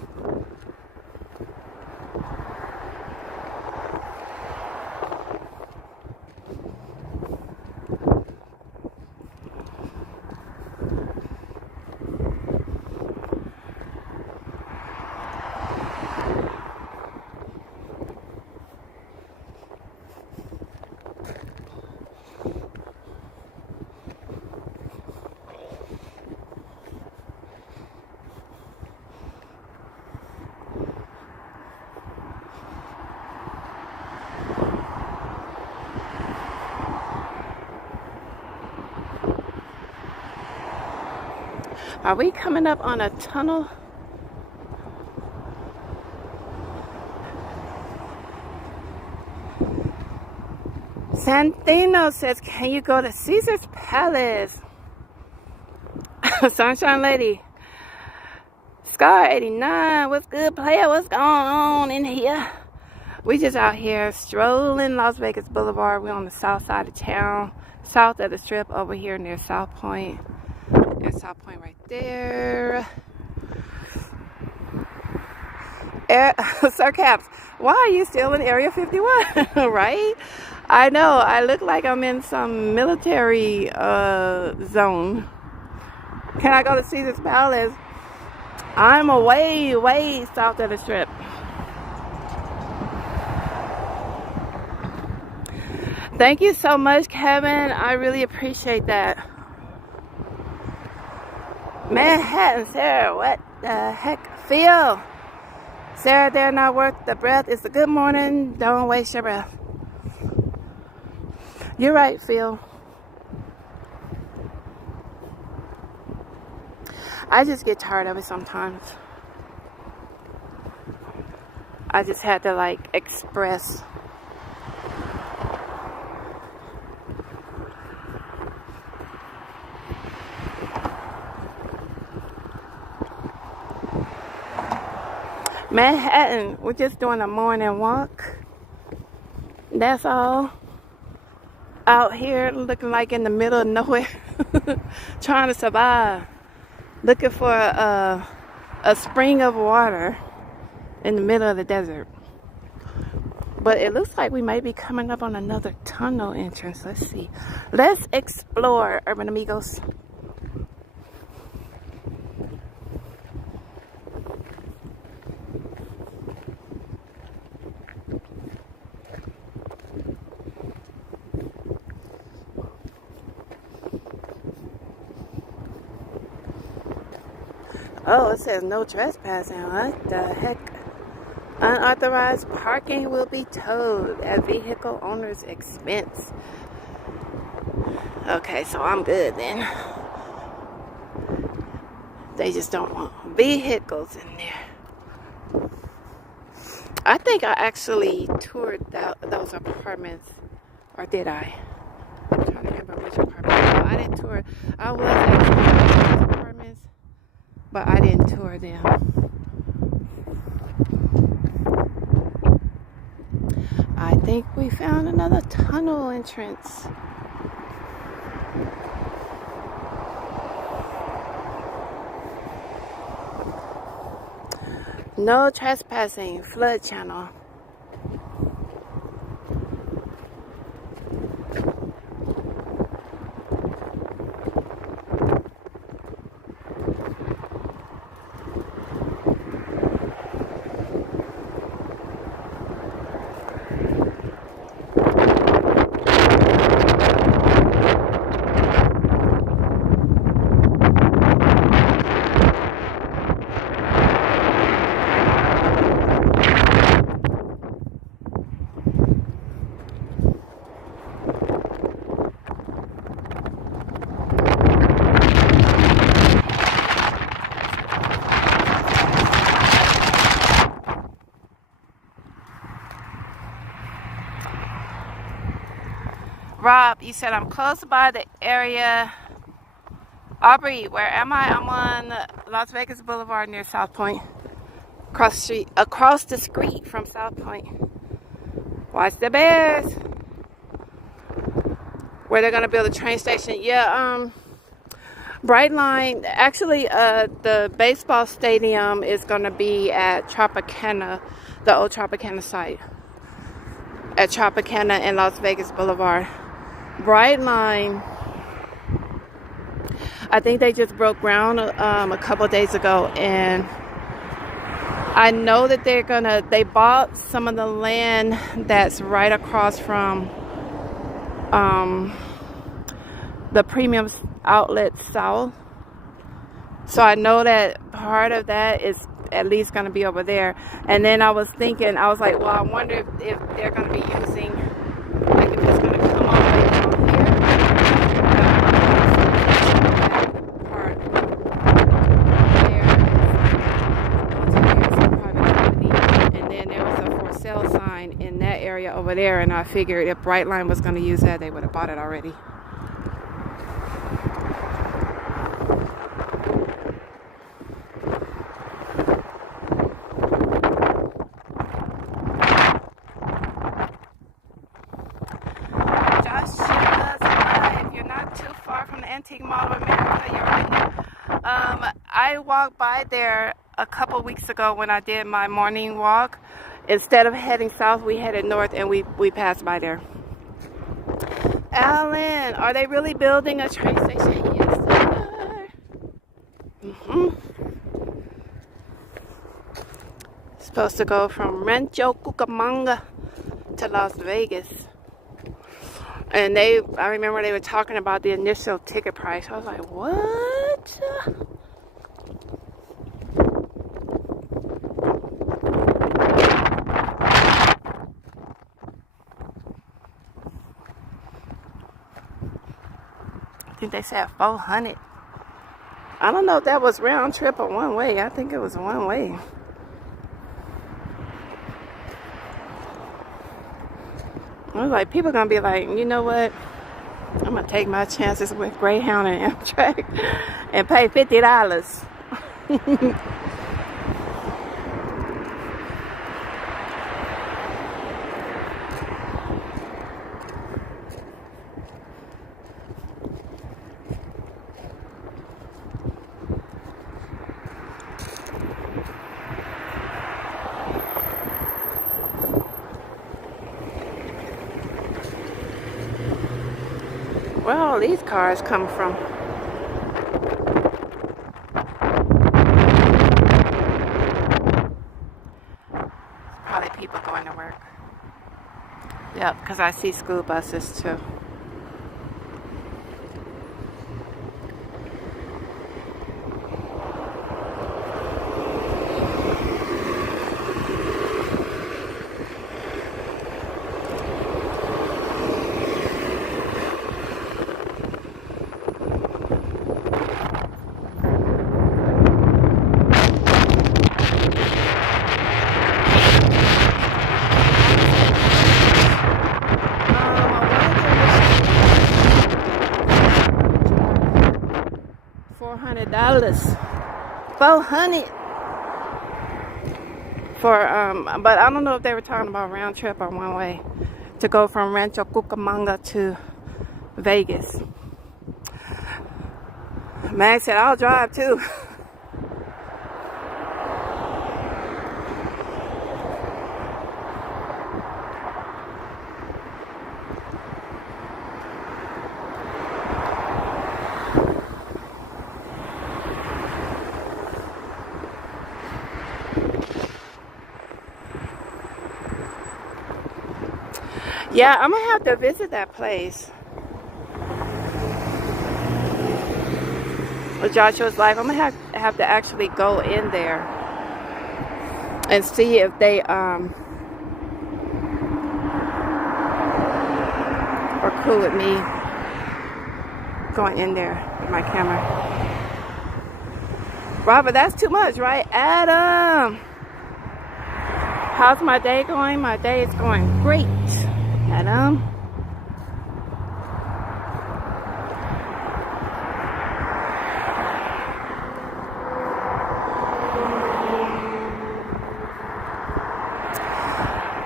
Are we coming up on a tunnel? Santino says, can you go to Caesar's Palace? Sunshine Lady. Scar 89, what's good, player? What's going on in here? We just out here strolling Las Vegas Boulevard. We're on the south side of town, south of the strip, over here near South Point. There's South Point right there. Sir Caps, why are you still in Area 51? Right? I know, I look like I'm in some military zone. Can I go to Caesar's Palace? I'm way south of the strip. Thank you so much, Kevin. I really appreciate that. Manhattan, Sarah, what the heck? Phil, Sarah, they're not worth the breath. It's a good morning. Don't waste your breath. You're right, Phil. I just get tired of it sometimes. I just had to like express. Manhattan, we're just doing a morning walk. That's all. Out here looking like in the middle of nowhere. Trying to survive. Looking for a spring of water in the middle of the desert. But it looks like we might be coming up on another tunnel entrance. Let's see. Let's explore, Urban Amigos. Oh, it says no trespassing. What the heck? Unauthorized parking will be towed at vehicle owner's expense. Okay, so I'm good then. They just don't want vehicles in there. I think I actually toured those apartments. Or did I? I'm trying to remember which apartment. No, I didn't tour. I was actually in those apartments, but I didn't tour them. I think we found another tunnel entrance. No trespassing, flood channel. Rob, you said I'm close by the area. Aubrey, where am I? I'm on Las Vegas Boulevard near South Point. Across the street from South Point. Watch the bears. Where they're gonna build a train station. Yeah, Brightline. Actually, the baseball stadium is gonna be at Tropicana, the old Tropicana site. At Tropicana and Las Vegas Boulevard. Brightline, I think they just broke ground a couple days ago, and I know that they bought some of the land that's right across from the Premium Outlet South. So I know that part of that is at least going to be over there. And then I was thinking, I was like, well, I wonder if they're going to be using, like if it's going to come all the way down here. Part there is private property. And then there was a for sale sign in that area over there. And I figured if Brightline was going to use that, they would have bought it already. I walked by there a couple weeks ago when I did my morning walk. Instead of heading south, we headed north, and we passed by there. Alan, are they really building a train station? Yes, they are. Supposed to go from Rancho Cucamonga to Las Vegas. And I remember they were talking about the initial ticket price. I was like, what? I think they said 400. I don't know if that was round trip or one way. I think it was one way. I was like, people gonna be like, you know what? I'm gonna take my chances with Greyhound and Amtrak and pay $50. these cars come from. Probably people going to work. Yep, because I see school buses too. $400 for but I don't know if they were talking about round trip or one way to go from Rancho Cucamonga to Vegas. Mag said I'll drive too. Yeah, I'm gonna have to visit that place with Joshua's Life. I'm gonna have to actually go in there and see if they are cool with me going in there with my camera. Robert, that's too much, right? Adam, how's my day going? My day is going great. Adam.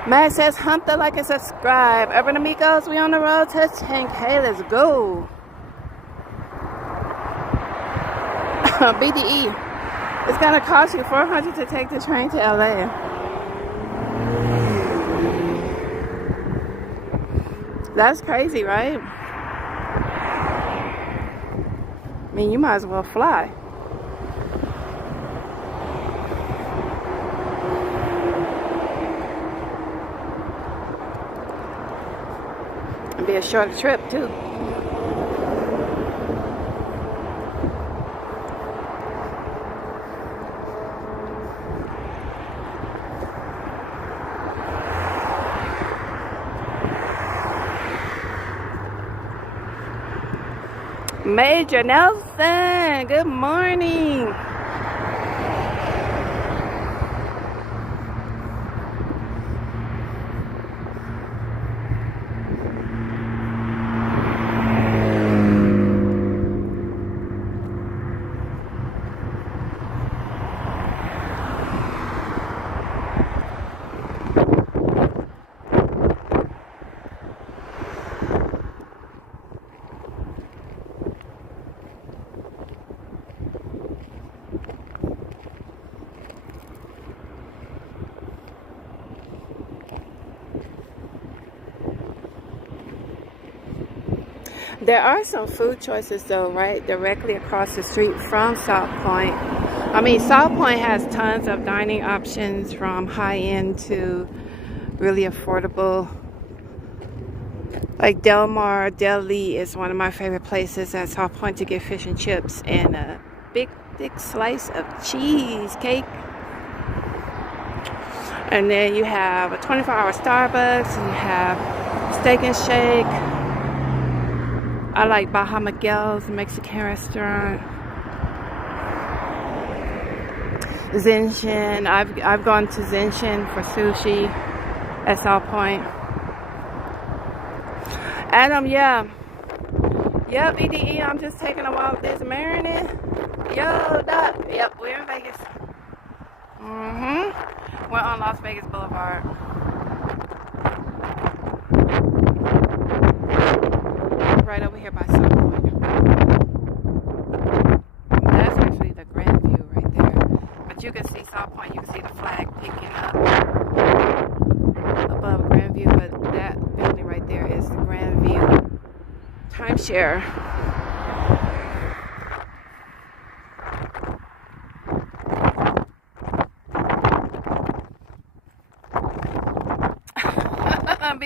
Matt says hump the like and subscribe. Urban Amigos, we on the road to 10K. Let's go. BDE. It's gonna cost you $400 to take the train to LA. That's crazy, right? I mean, you might as well fly. It'd be a shorter trip, too. Major Nelson, good morning. There are some food choices though, right, directly across the street from South Point. I mean, South Point has tons of dining options from high-end to really affordable. Like Del Mar Deli is one of my favorite places at South Point to get fish and chips and a big thick slice of cheesecake. And then you have a 24-hour Starbucks, and you have Steak and Shake. I like Baja Miguel's Mexican restaurant. Zenshin. I've gone to Zenshin for sushi at South Point. Adam, yeah. Yep, EDE, I'm just taking a walk this morning. Yo, Doc. Yep, we're in Vegas. We're on Las Vegas Boulevard. Right over here by South Point. That's actually the grand view right there. But you can see South Point, you can see the flag picking up above Grand View, but that building right there is the Grand View timeshare.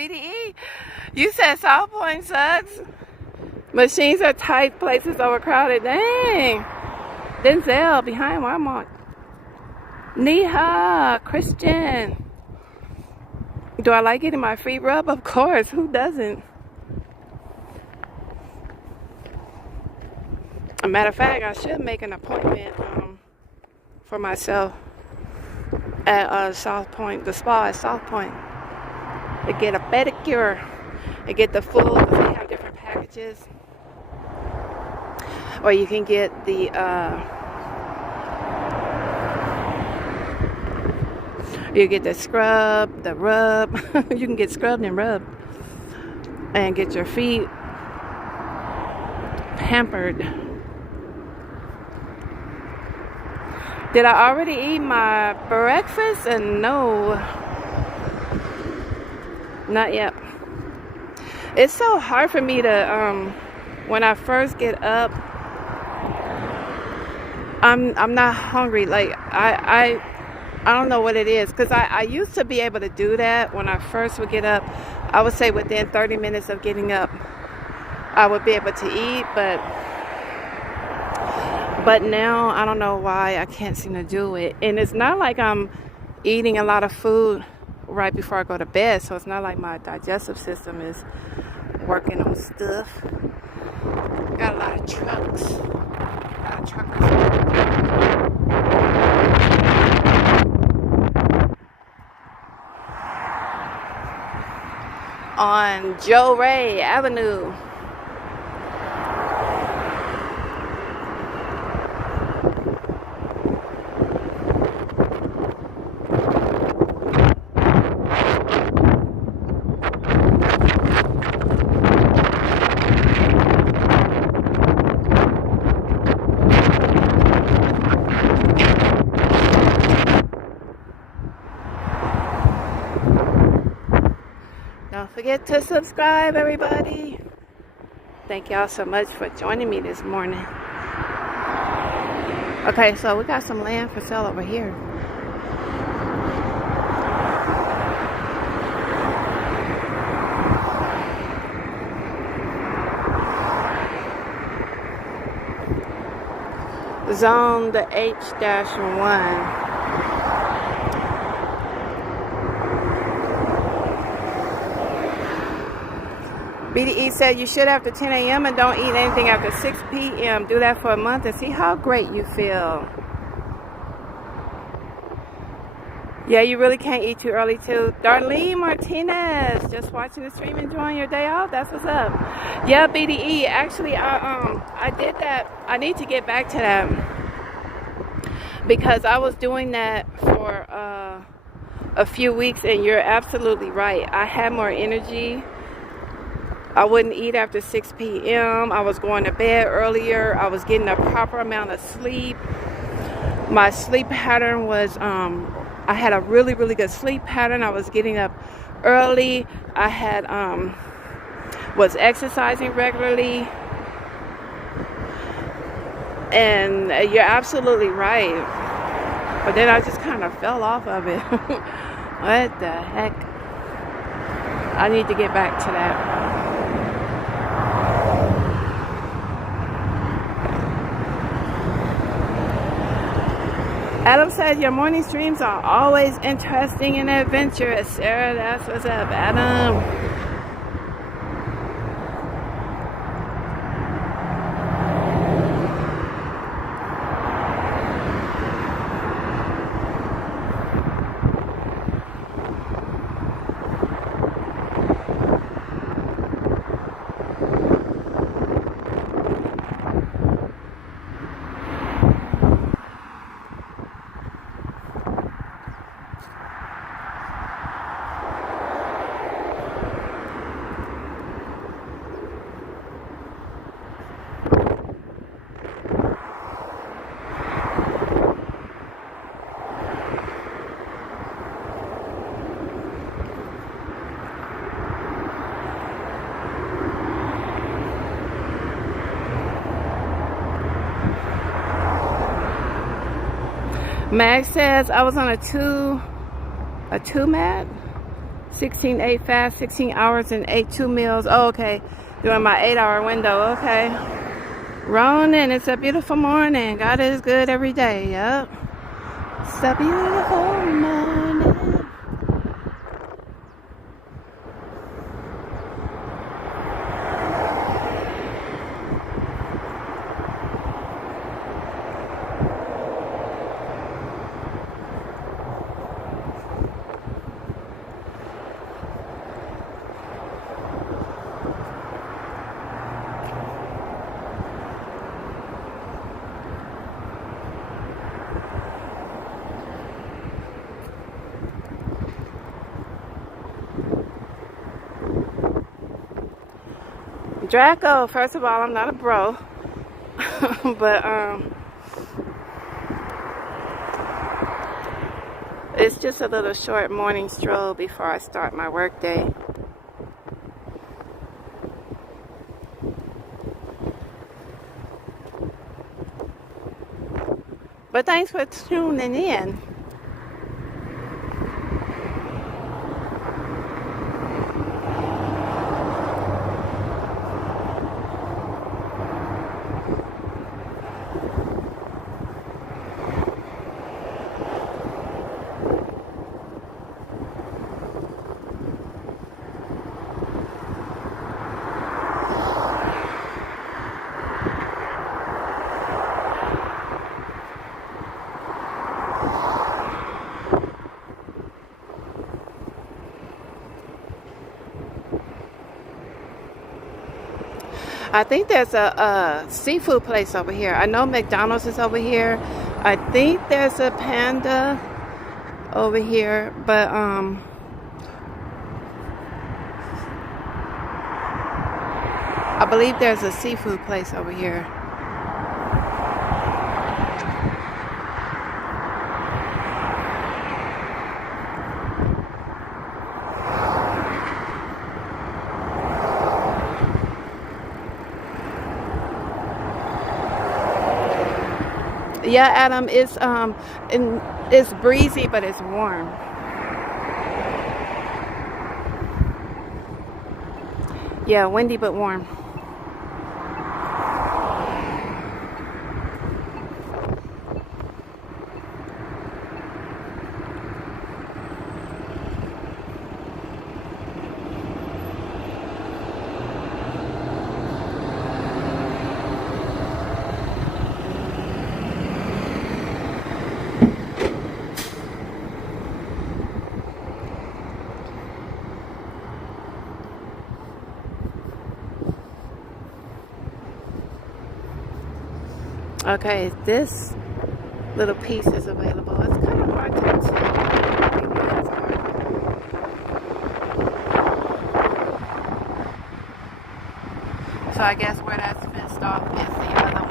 BDE, you said South Point sucks. Machines are tight, places overcrowded. Dang. Denzel behind Walmart. Neha, Christian. Do I like getting my free rub? Of course. Who doesn't? A matter of fact, I should make an appointment for myself at South Point, the spa at South Point, to get a pedicure and get the full, because they have different packages. Or you can get the you get the scrub, the rub. You can get scrubbed and rubbed and get your feet pampered. Did I already eat my breakfast? And no, not yet. It's so hard for me to when I first get up, I'm not hungry. Like I don't know what it is, because I used to be able to do that when I first would get up. I would say within 30 minutes of getting up, I would be able to eat, but now I don't know why I can't seem to do it. And it's not like I'm eating a lot of food right before I go to bed, so it's not like my digestive system is working on stuff. Got a lot of trucks. A lot of truckers. On Joe Ray Avenue. Don't forget to subscribe, everybody. Thank y'all so much for joining me this morning. Okay, so we got some land for sale over here. Zone the H-1. BDE said you should after 10 a.m. and don't eat anything after 6 p.m. Do that for a month and see how great you feel. Yeah, you really can't eat too early too. Darlene Martinez, just watching the stream, enjoying your day off. That's what's up. Yeah, BDE. Actually, I did that. I need to get back to that because I was doing that for a few weeks, and you're absolutely right. I had more energy. I wouldn't eat after 6 p.m. I was going to bed earlier. I was getting a proper amount of sleep. My sleep pattern was, I had a really, really good sleep pattern. I was getting up early. I had, was exercising regularly. And you're absolutely right. But then I just kind of fell off of it. What the heck? I need to get back to that. Adam said your morning streams are always interesting and adventurous. Sarah, that's what's up, Adam. Mag says I was on a two mat. 16 ate fast, 16 hours and ate 2 meals. Oh, okay. During my 8-hour window. Okay. Ronan, it's a beautiful morning. God is good every day. Yep. It's a beautiful morning. Draco, first of all, I'm not a bro, but it's just a little short morning stroll before I start my work day. But thanks for tuning in. I think there's a seafood place over here. I know McDonald's is over here. I think there's a Panda over here, but I believe there's a seafood place over here. Yeah, Adam, it's breezy, but it's warm. Yeah, windy but warm. Okay, this little piece is available. It's kind of hard to tell. So I guess where that's fenced off is the other one.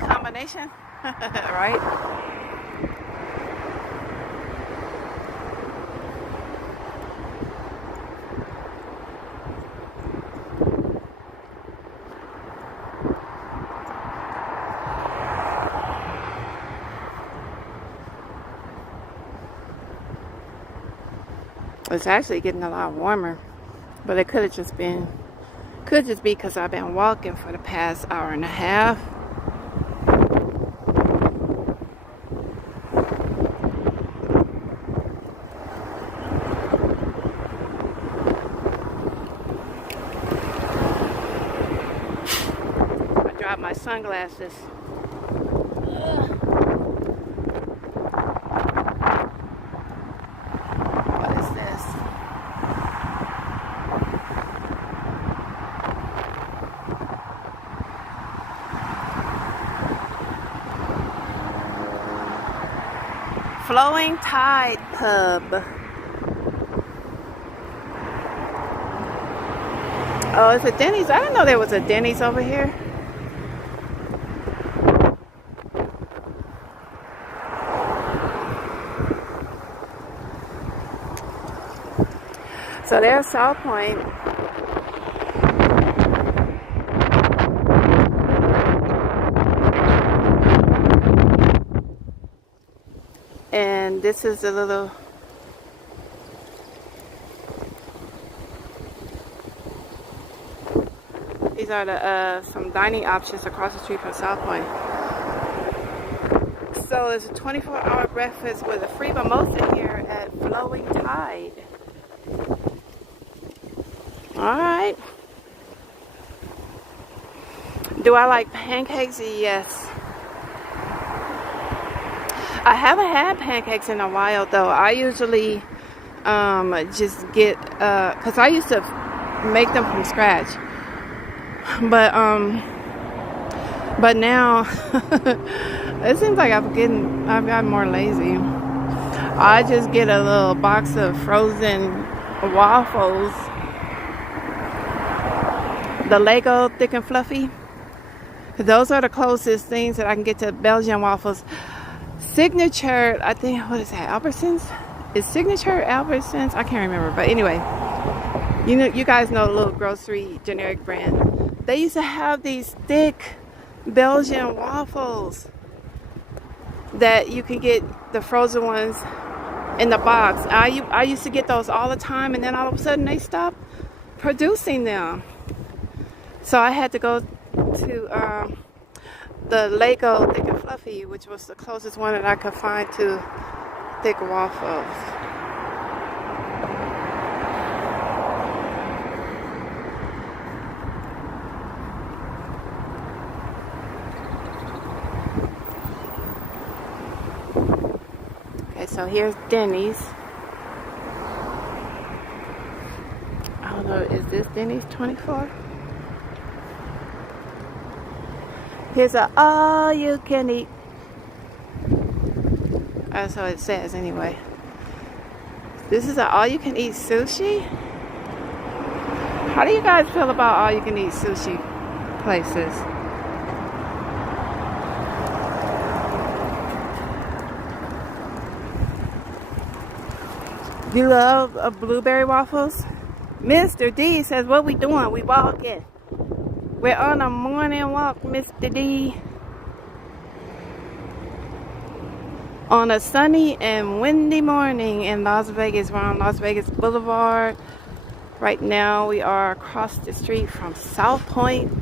Combination, right? It's actually getting a lot warmer, but it could just be because I've been walking for the past hour and a half. I dropped my sunglasses. Flowing Tide Pub. Oh, it's a Denny's. I didn't know there was a Denny's over here. So there's South Point. And this is a little... These are the some dining options across the street from South Point. So it's a 24-hour breakfast with a free mimosa here at Flowing Tide. Alright. Do I like pancakes? Yes. I haven't had pancakes in a while though. I usually just get, cause I used to make them from scratch. But now it seems like I've gotten more lazy. I just get a little box of frozen waffles. The Lego thick and fluffy. Those are the closest things that I can get to Belgian waffles. Signature, I think, what is that, Albertsons? Is Signature Albertsons? I can't remember, but anyway, you guys know the little grocery generic brand. They used to have these thick Belgian waffles that you can get, the frozen ones in the box. I used to get those all the time, and then all of a sudden they stopped producing them. So I had to go to the Lego thick and fluffy, which was the closest one that I could find to thick waffles. Okay, so here's Denny's. I don't know, is this Denny's 24? Here's a all-you-can-eat. That's what it says anyway. This is an all-you-can-eat sushi? How do you guys feel about all-you-can-eat sushi places? You love blueberry waffles? Mr. D says, what we doing? We walking. We're on a morning walk, Mr. D. On a sunny and windy morning in Las Vegas. We're on Las Vegas Boulevard. Right now we are across the street from South Point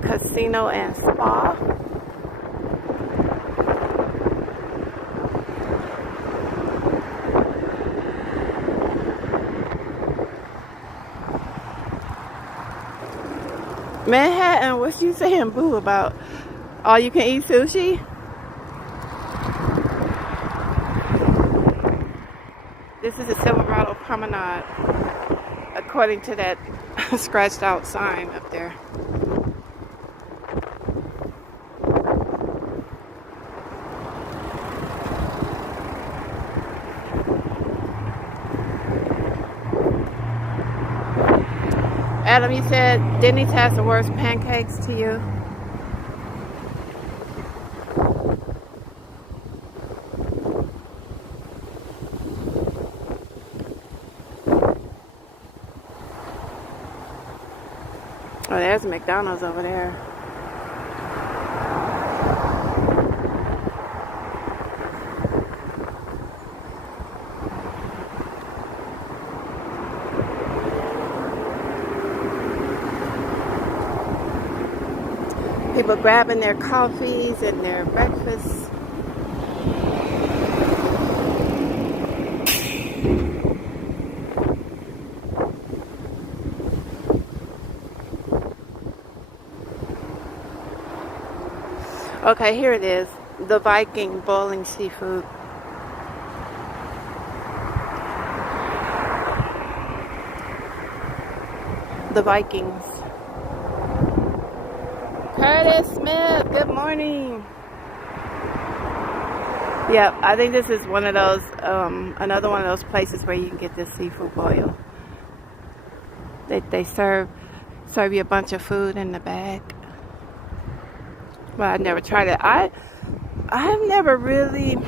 Casino and Spa. Manhattan, what you saying, boo, about all you can eat sushi? This is a Silverado Promenade, according to that scratched out sign up there. Adam, you said Denny's has the worst pancakes to you. Oh, there's a McDonald's over there. People grabbing their coffees and their breakfasts. Okay, here it is. The Viking Bowling Seafood. The Vikings. Curtis Smith, good morning. Yeah, I think this is one of those, another one of those places where you can get this seafood boil. They serve you a bunch of food in the bag. Well, I've never tried it. I've never really,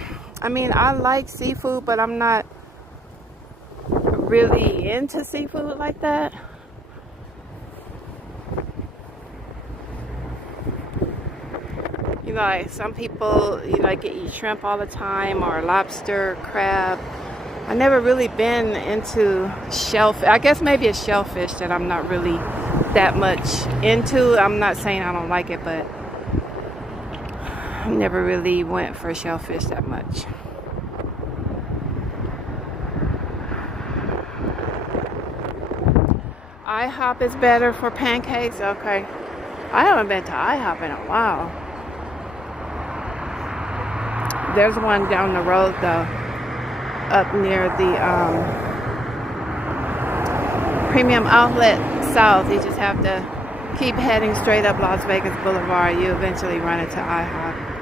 I mean, I like seafood, but I'm not really into seafood like that. You You know, like some people, you know, like eat shrimp all the time or lobster, crab. I never really been into shellfish. I guess maybe it's shellfish that I'm not really that much into. I'm not saying I don't like it, but I never really went for shellfish that much. IHOP is better for pancakes? Okay. I haven't been to IHOP in a while. There's one down the road though, up near the Premium Outlet South. You just have to keep heading straight up Las Vegas Boulevard. You eventually run into IHOP.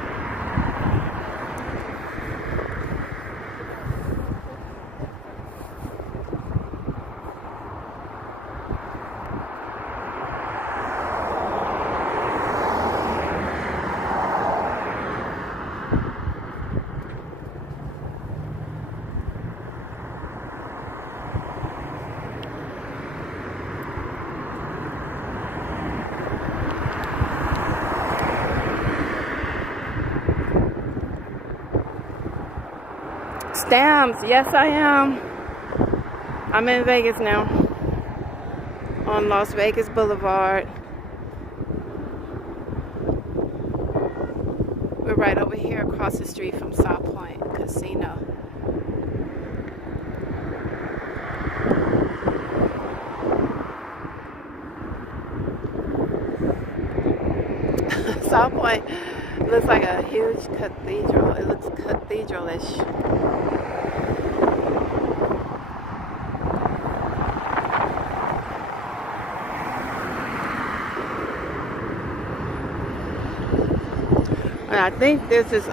Stamps, yes I am. I'm in Vegas now, on Las Vegas Boulevard. We're right over here across the street from South Point Casino. South Point looks like a huge cathedral. It looks cathedral-ish. And I think this is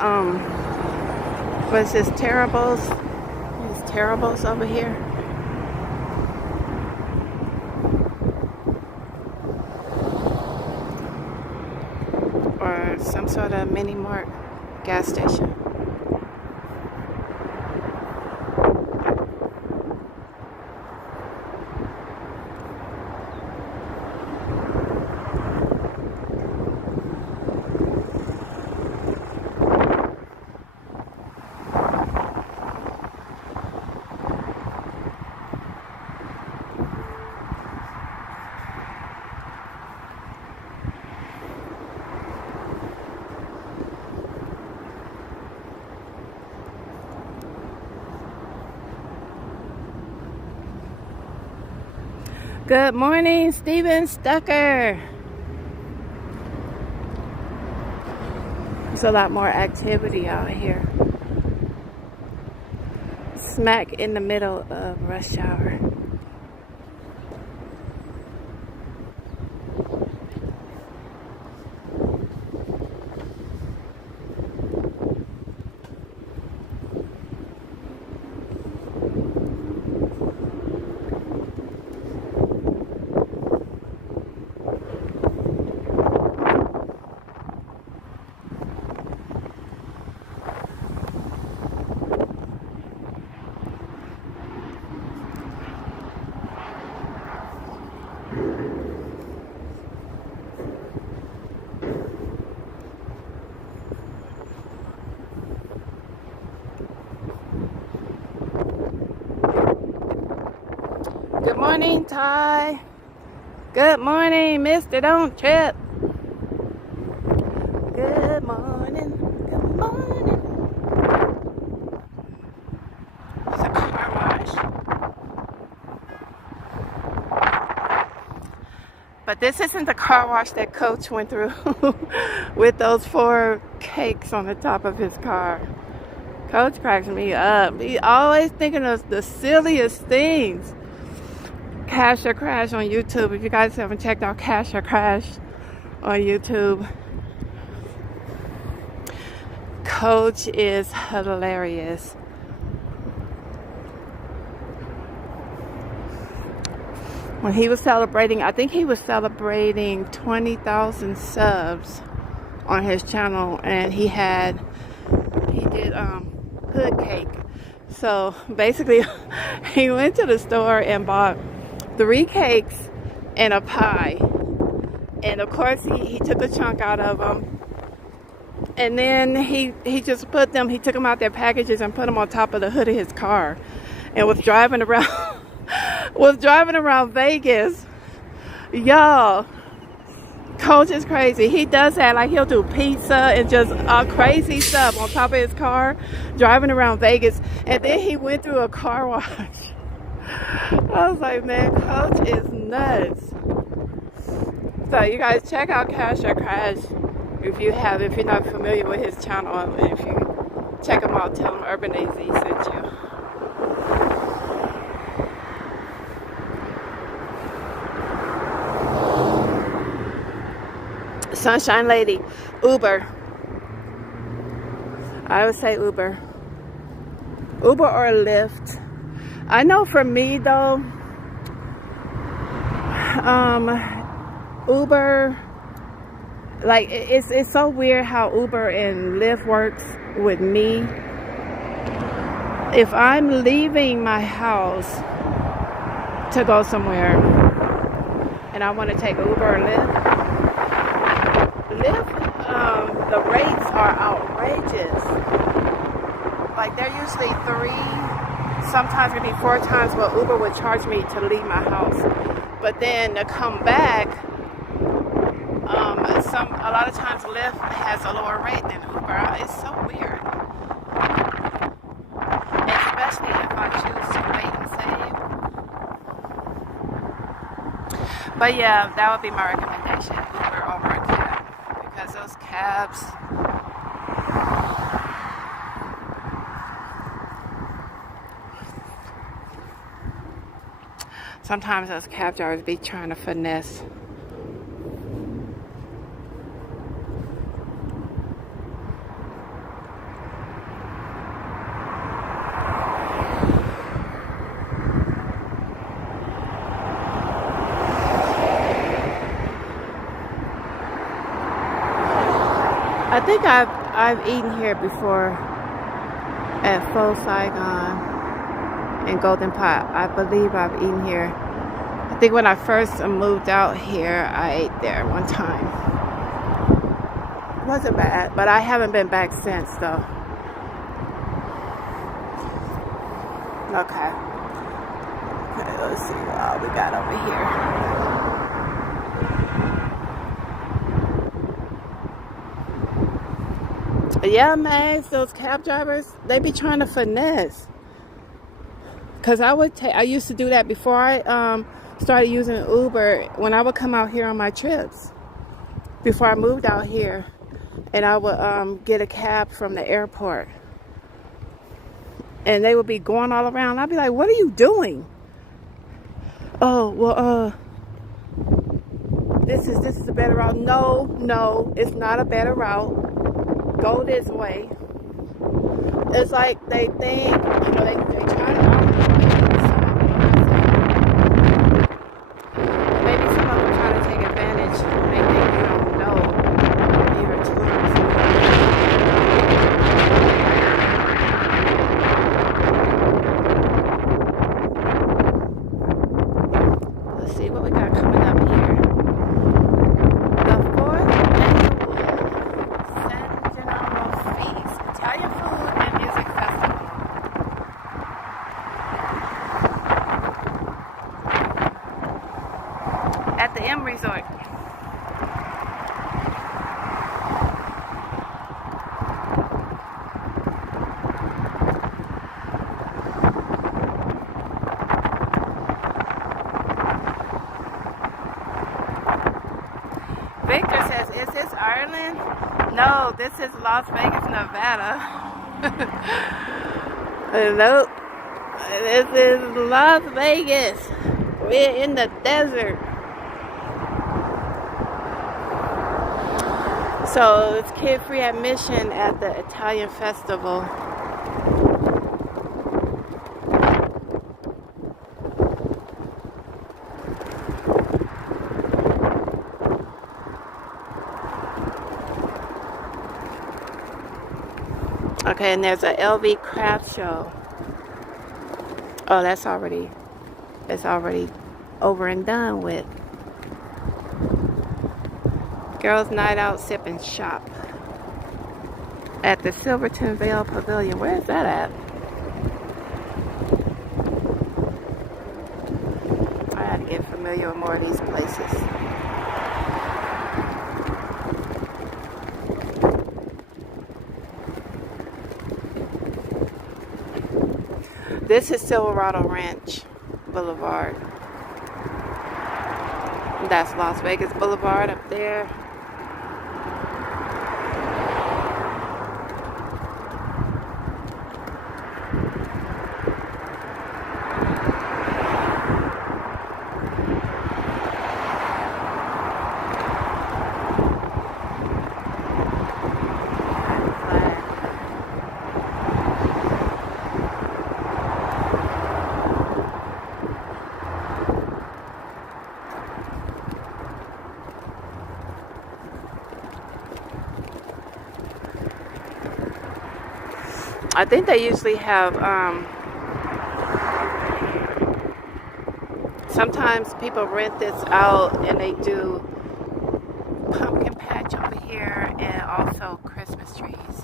what's this, Terribles? These Terribles over here. Or some sort of mini mart gas station. Good morning, Steven Stucker. There's a lot more activity out here. Smack in the middle of rush hour. Good morning, Ty. Good morning, Mr. Don't Trip. Good morning. Good morning. It's a car wash. But this isn't the car wash that Coach went through with those 4 cakes on the top of his car. Coach cracks me up. He always thinking of the silliest things. Cash or Crash on YouTube. If you guys haven't checked out Cash or Crash on YouTube, Coach is hilarious. When he was celebrating, I think he was celebrating 20,000 subs on his channel, and he did hood cake. So basically he went to the store and bought 3 cakes and a pie, and of course he took a chunk out of them And then he just put them, he took them out their packages and put them on top of the hood of his car, and was driving around, was driving around Vegas. Y'all, Coach is crazy. He does that, like he'll do pizza and just crazy stuff on top of his car, driving around Vegas. And then he went through a car wash. I was like, man, Coach is nuts. So you guys check out Cash or Crash if you're not familiar with his channel. And if you check him out, tell him Urban AZ sent you. Sunshine Lady, Uber. I would say Uber. Uber or Lyft. I know for me though, Uber, like it's so weird how Uber and Lyft works with me. If I'm leaving my house to go somewhere and I want to take Uber or Lyft, the rates are outrageous. Like they're usually 3, sometimes it can be 4 times what Uber would charge me to leave my house. But then to come back, a lot of times Lyft has a lower rate than Uber. It's so weird. Especially if I choose to wait and save. But yeah, that would be my recommendation, Uber over a cab. Because those cabs, sometimes those cab drivers be trying to finesse. I think I've eaten here before at Faux Saigon and Golden Pot. I believe I've eaten here. I think when I first moved out here, I ate there one time. It wasn't bad, but I haven't been back since though. Okay, let's see what we got over here. Yeah, man, those cab drivers, they be trying to finesse. Cause I used to do that before I started using Uber. When I would come out here on my trips, before I moved out here, and I would get a cab from the airport, and they would be going all around. I'd be like, "What are you doing?" Oh, well, this is a better route. No, it's not a better route. Go this way. It's like they think, they try to maybe some of them try to take advantage when they think you don't know you're a tourist. Let's see what we got coming up here. The 4th Italian food and music festival. At the M Resort. Victor says, is this Ireland? No, this is Las Vegas, Nevada. Nope. This is Las Vegas. We're in the desert. So it's kid-free admission at the Italian festival. Okay, and there's a LV craft show. Oh, it's already over and done with. Girls' night out, sip and shop. at the Silverton Vale Pavilion. Where is that at? I had to get familiar with more of these places. This is Silverado Ranch Boulevard. That's Las Vegas Boulevard up there. I think they usually have, sometimes people rent this out and they do pumpkin patch over here and also Christmas trees.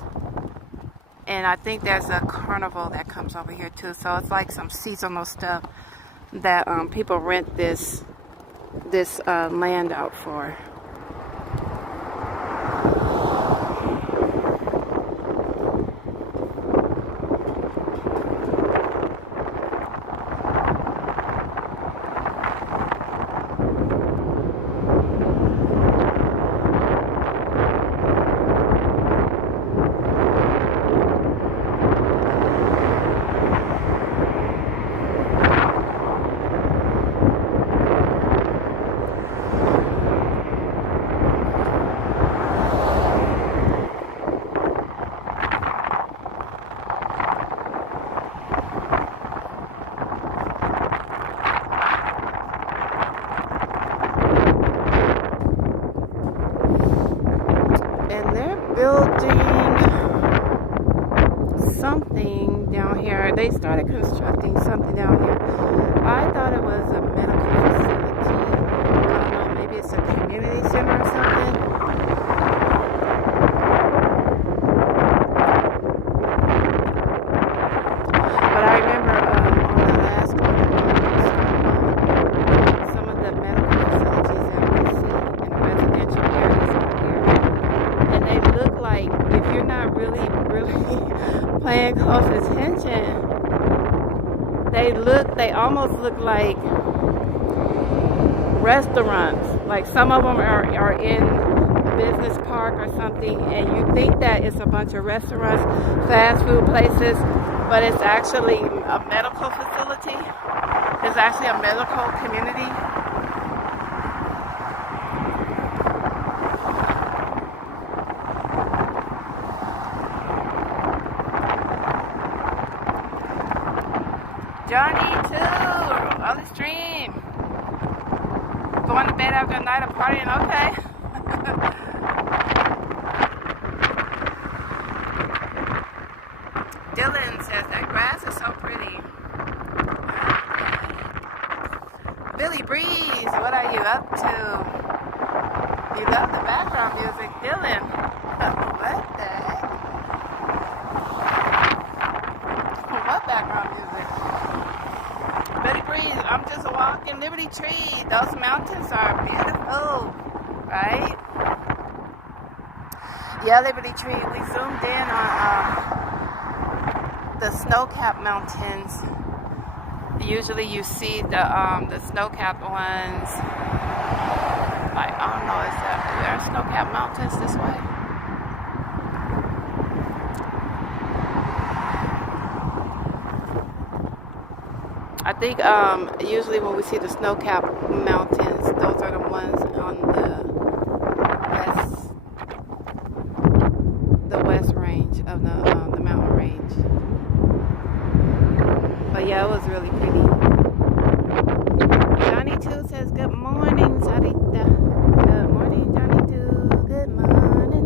And I think there's a carnival that comes over here too. So it's like some seasonal stuff that people rent this land out for. Something down here. They started constructing something down here. I thought it was a medical facility. I don't know, maybe it's a community center or something. But I remember on the last one, some of the medical facilities that we see in residential areas out here. And they look like, if you're not really paying close attention, they almost look like restaurants. Like some of them are in business park or something, and you think that it's a bunch of restaurants, fast food places, but it's actually a medical facility. It's actually a medical community. Johnny too, on the stream. Going to bed after a night of partying, okay. Dylan says that grass is so pretty. Billy Breeze, what are you up to? You love the background music, Dylan. What the heck? What background music? Billy Breeze, I'm just walking Liberty Tree. Those mountains are beautiful, right? Yeah, Liberty Tree. We zoomed in on the snow-capped mountains. Usually you see the snow-capped ones. Like, I don't know, are there snow-capped mountains this way? I think usually when we see the snow-capped mountains, those are the ones on the west range of the mountain range. But yeah, it was really pretty. Johnny 2 says, good morning, Sarita. Good morning, Johnny 2. Good morning.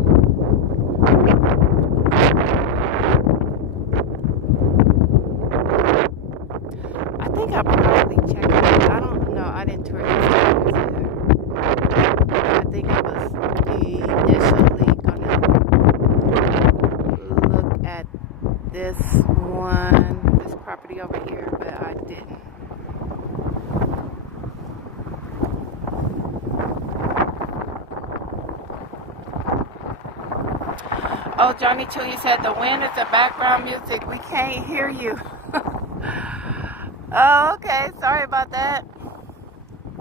I think I probably checked it out. I don't know. I didn't tour these towns either. I think Oh, Johnny Chu, you said the wind is the background music. We can't hear you. Oh, okay. Sorry about that.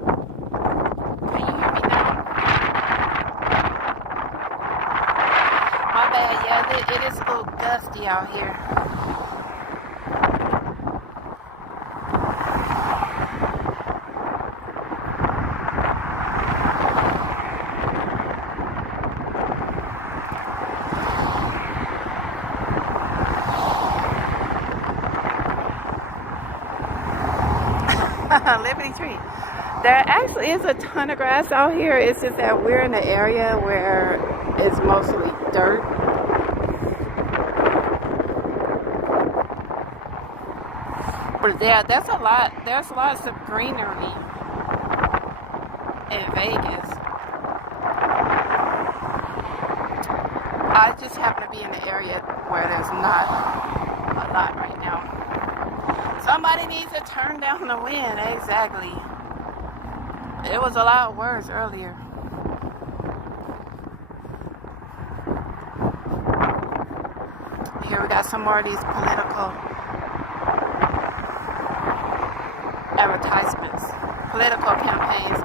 Can you hear me now? My bad. Yeah, it is a little gusty out here. Liberty Tree. There actually is a ton of grass out here. It's just that we're in an area where it's mostly dirt. But yeah, there's lots of greenery in Vegas. I just happen to be in an area where there's not a lot right now. Somebody needs to turn down the wind. Exactly. It was a lot worse earlier. Here we got some more of these political advertisements, political campaigns.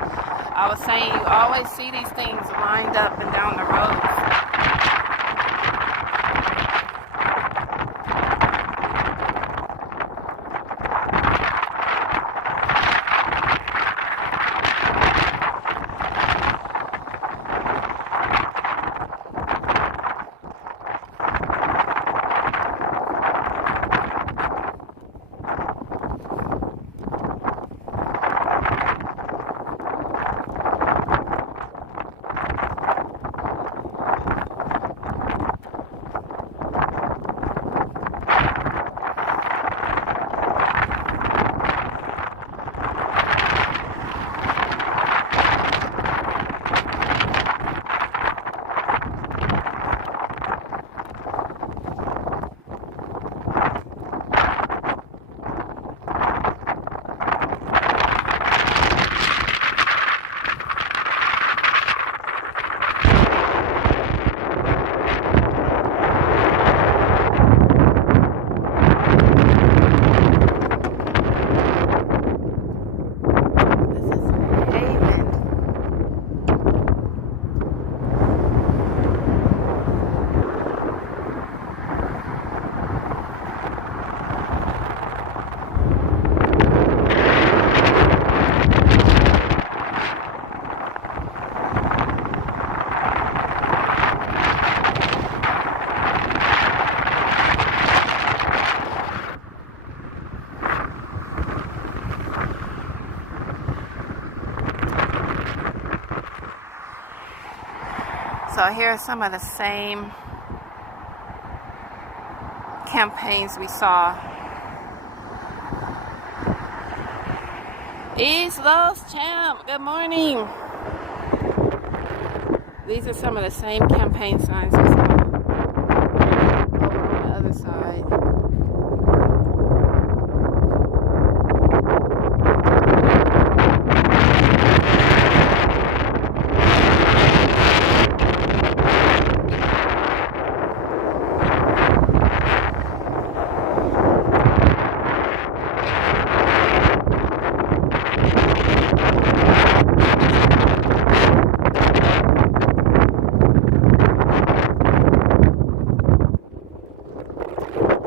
I was saying you always see these things lined up and down the road. So here are some of the same campaigns we saw. East Los Champ, good morning. These are some of the same campaign signs we saw over on the other side.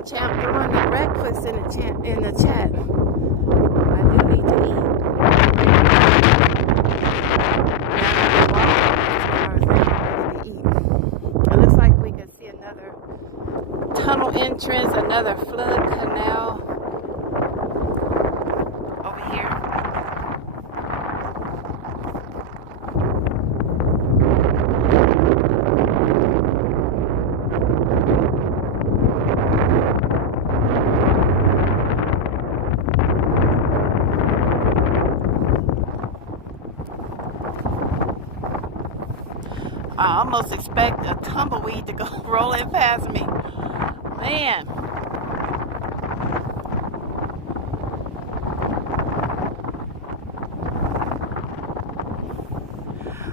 Champ throwing the breakfast in the chat. I do need to eat. It looks like we can see another tunnel entrance, another flood canal over here. I almost expect a tumbleweed to go rolling past me. Man.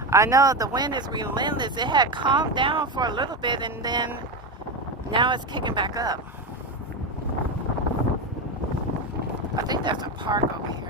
I know the wind is relentless. It had calmed down for a little bit and then Now it's kicking back up. I think there's a park over here.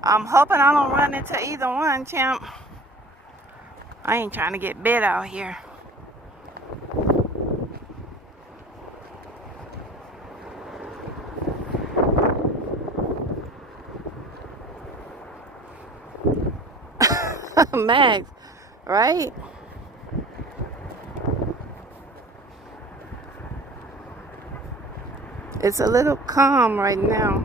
I'm hoping I don't run into either one, champ. I ain't trying to get bit out here. Max, right? It's a little calm right now.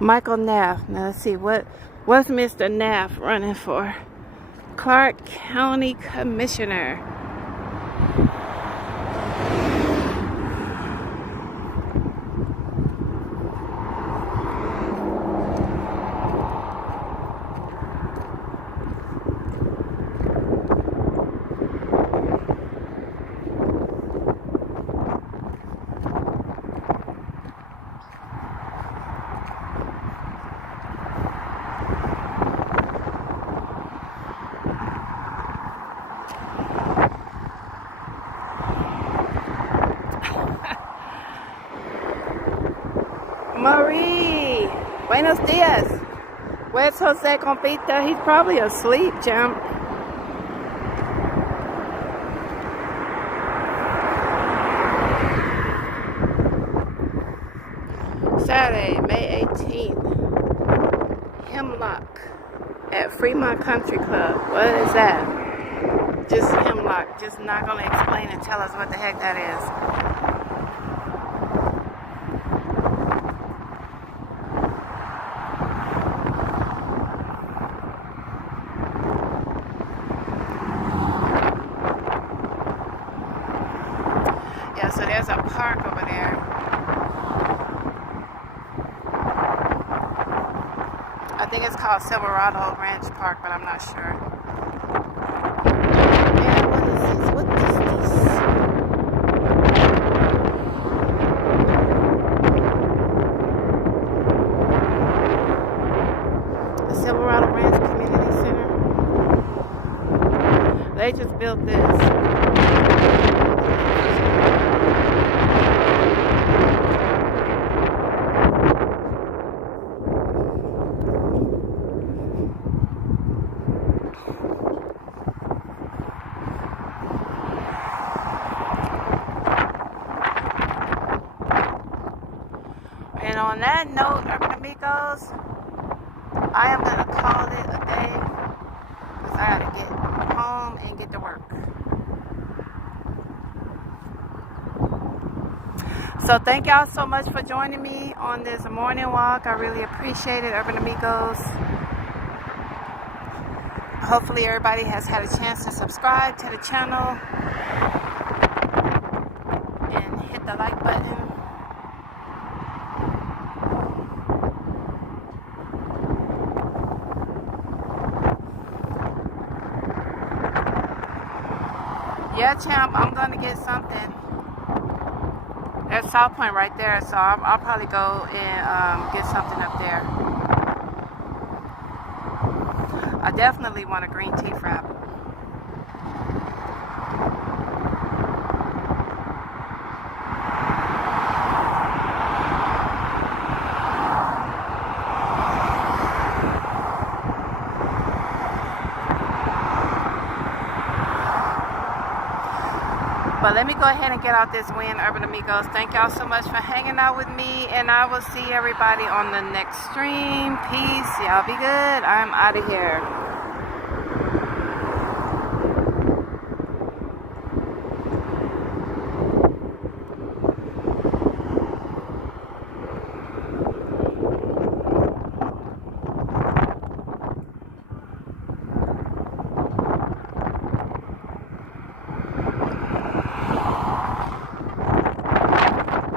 Michael Naff. Now let's see, what's Mr. Naff running for? Clark County Commissioner. Marie, buenos dias. Where's Jose Compita? He's probably asleep, champ. Saturday, May 18th. Hemlock at Fremont Country Club. What is that? Just hemlock. Just not gonna explain and tell us what the heck that is. So there's a park over there. I think it's called Silverado Ranch Park, but I'm not sure. And what is this? What is this? The Silverado Ranch Community Center. They just built this. And on that note, Urban Amigos, I am going to call it a day because I got to get home and get to work. So thank y'all so much for joining me on this morning walk. I really appreciate it, Urban Amigos. Hopefully everybody has had a chance to subscribe to the channel and hit the like button. Yeah, champ, I'm gonna get something. There's South Point right there, so I'll probably go and get something up there. I definitely want a green tea frap. But let me go ahead and get out this win, Urban Amigos. Thank y'all so much for hanging out with me, and I will see everybody on the next stream. Peace. Y'all be good. I'm out of here.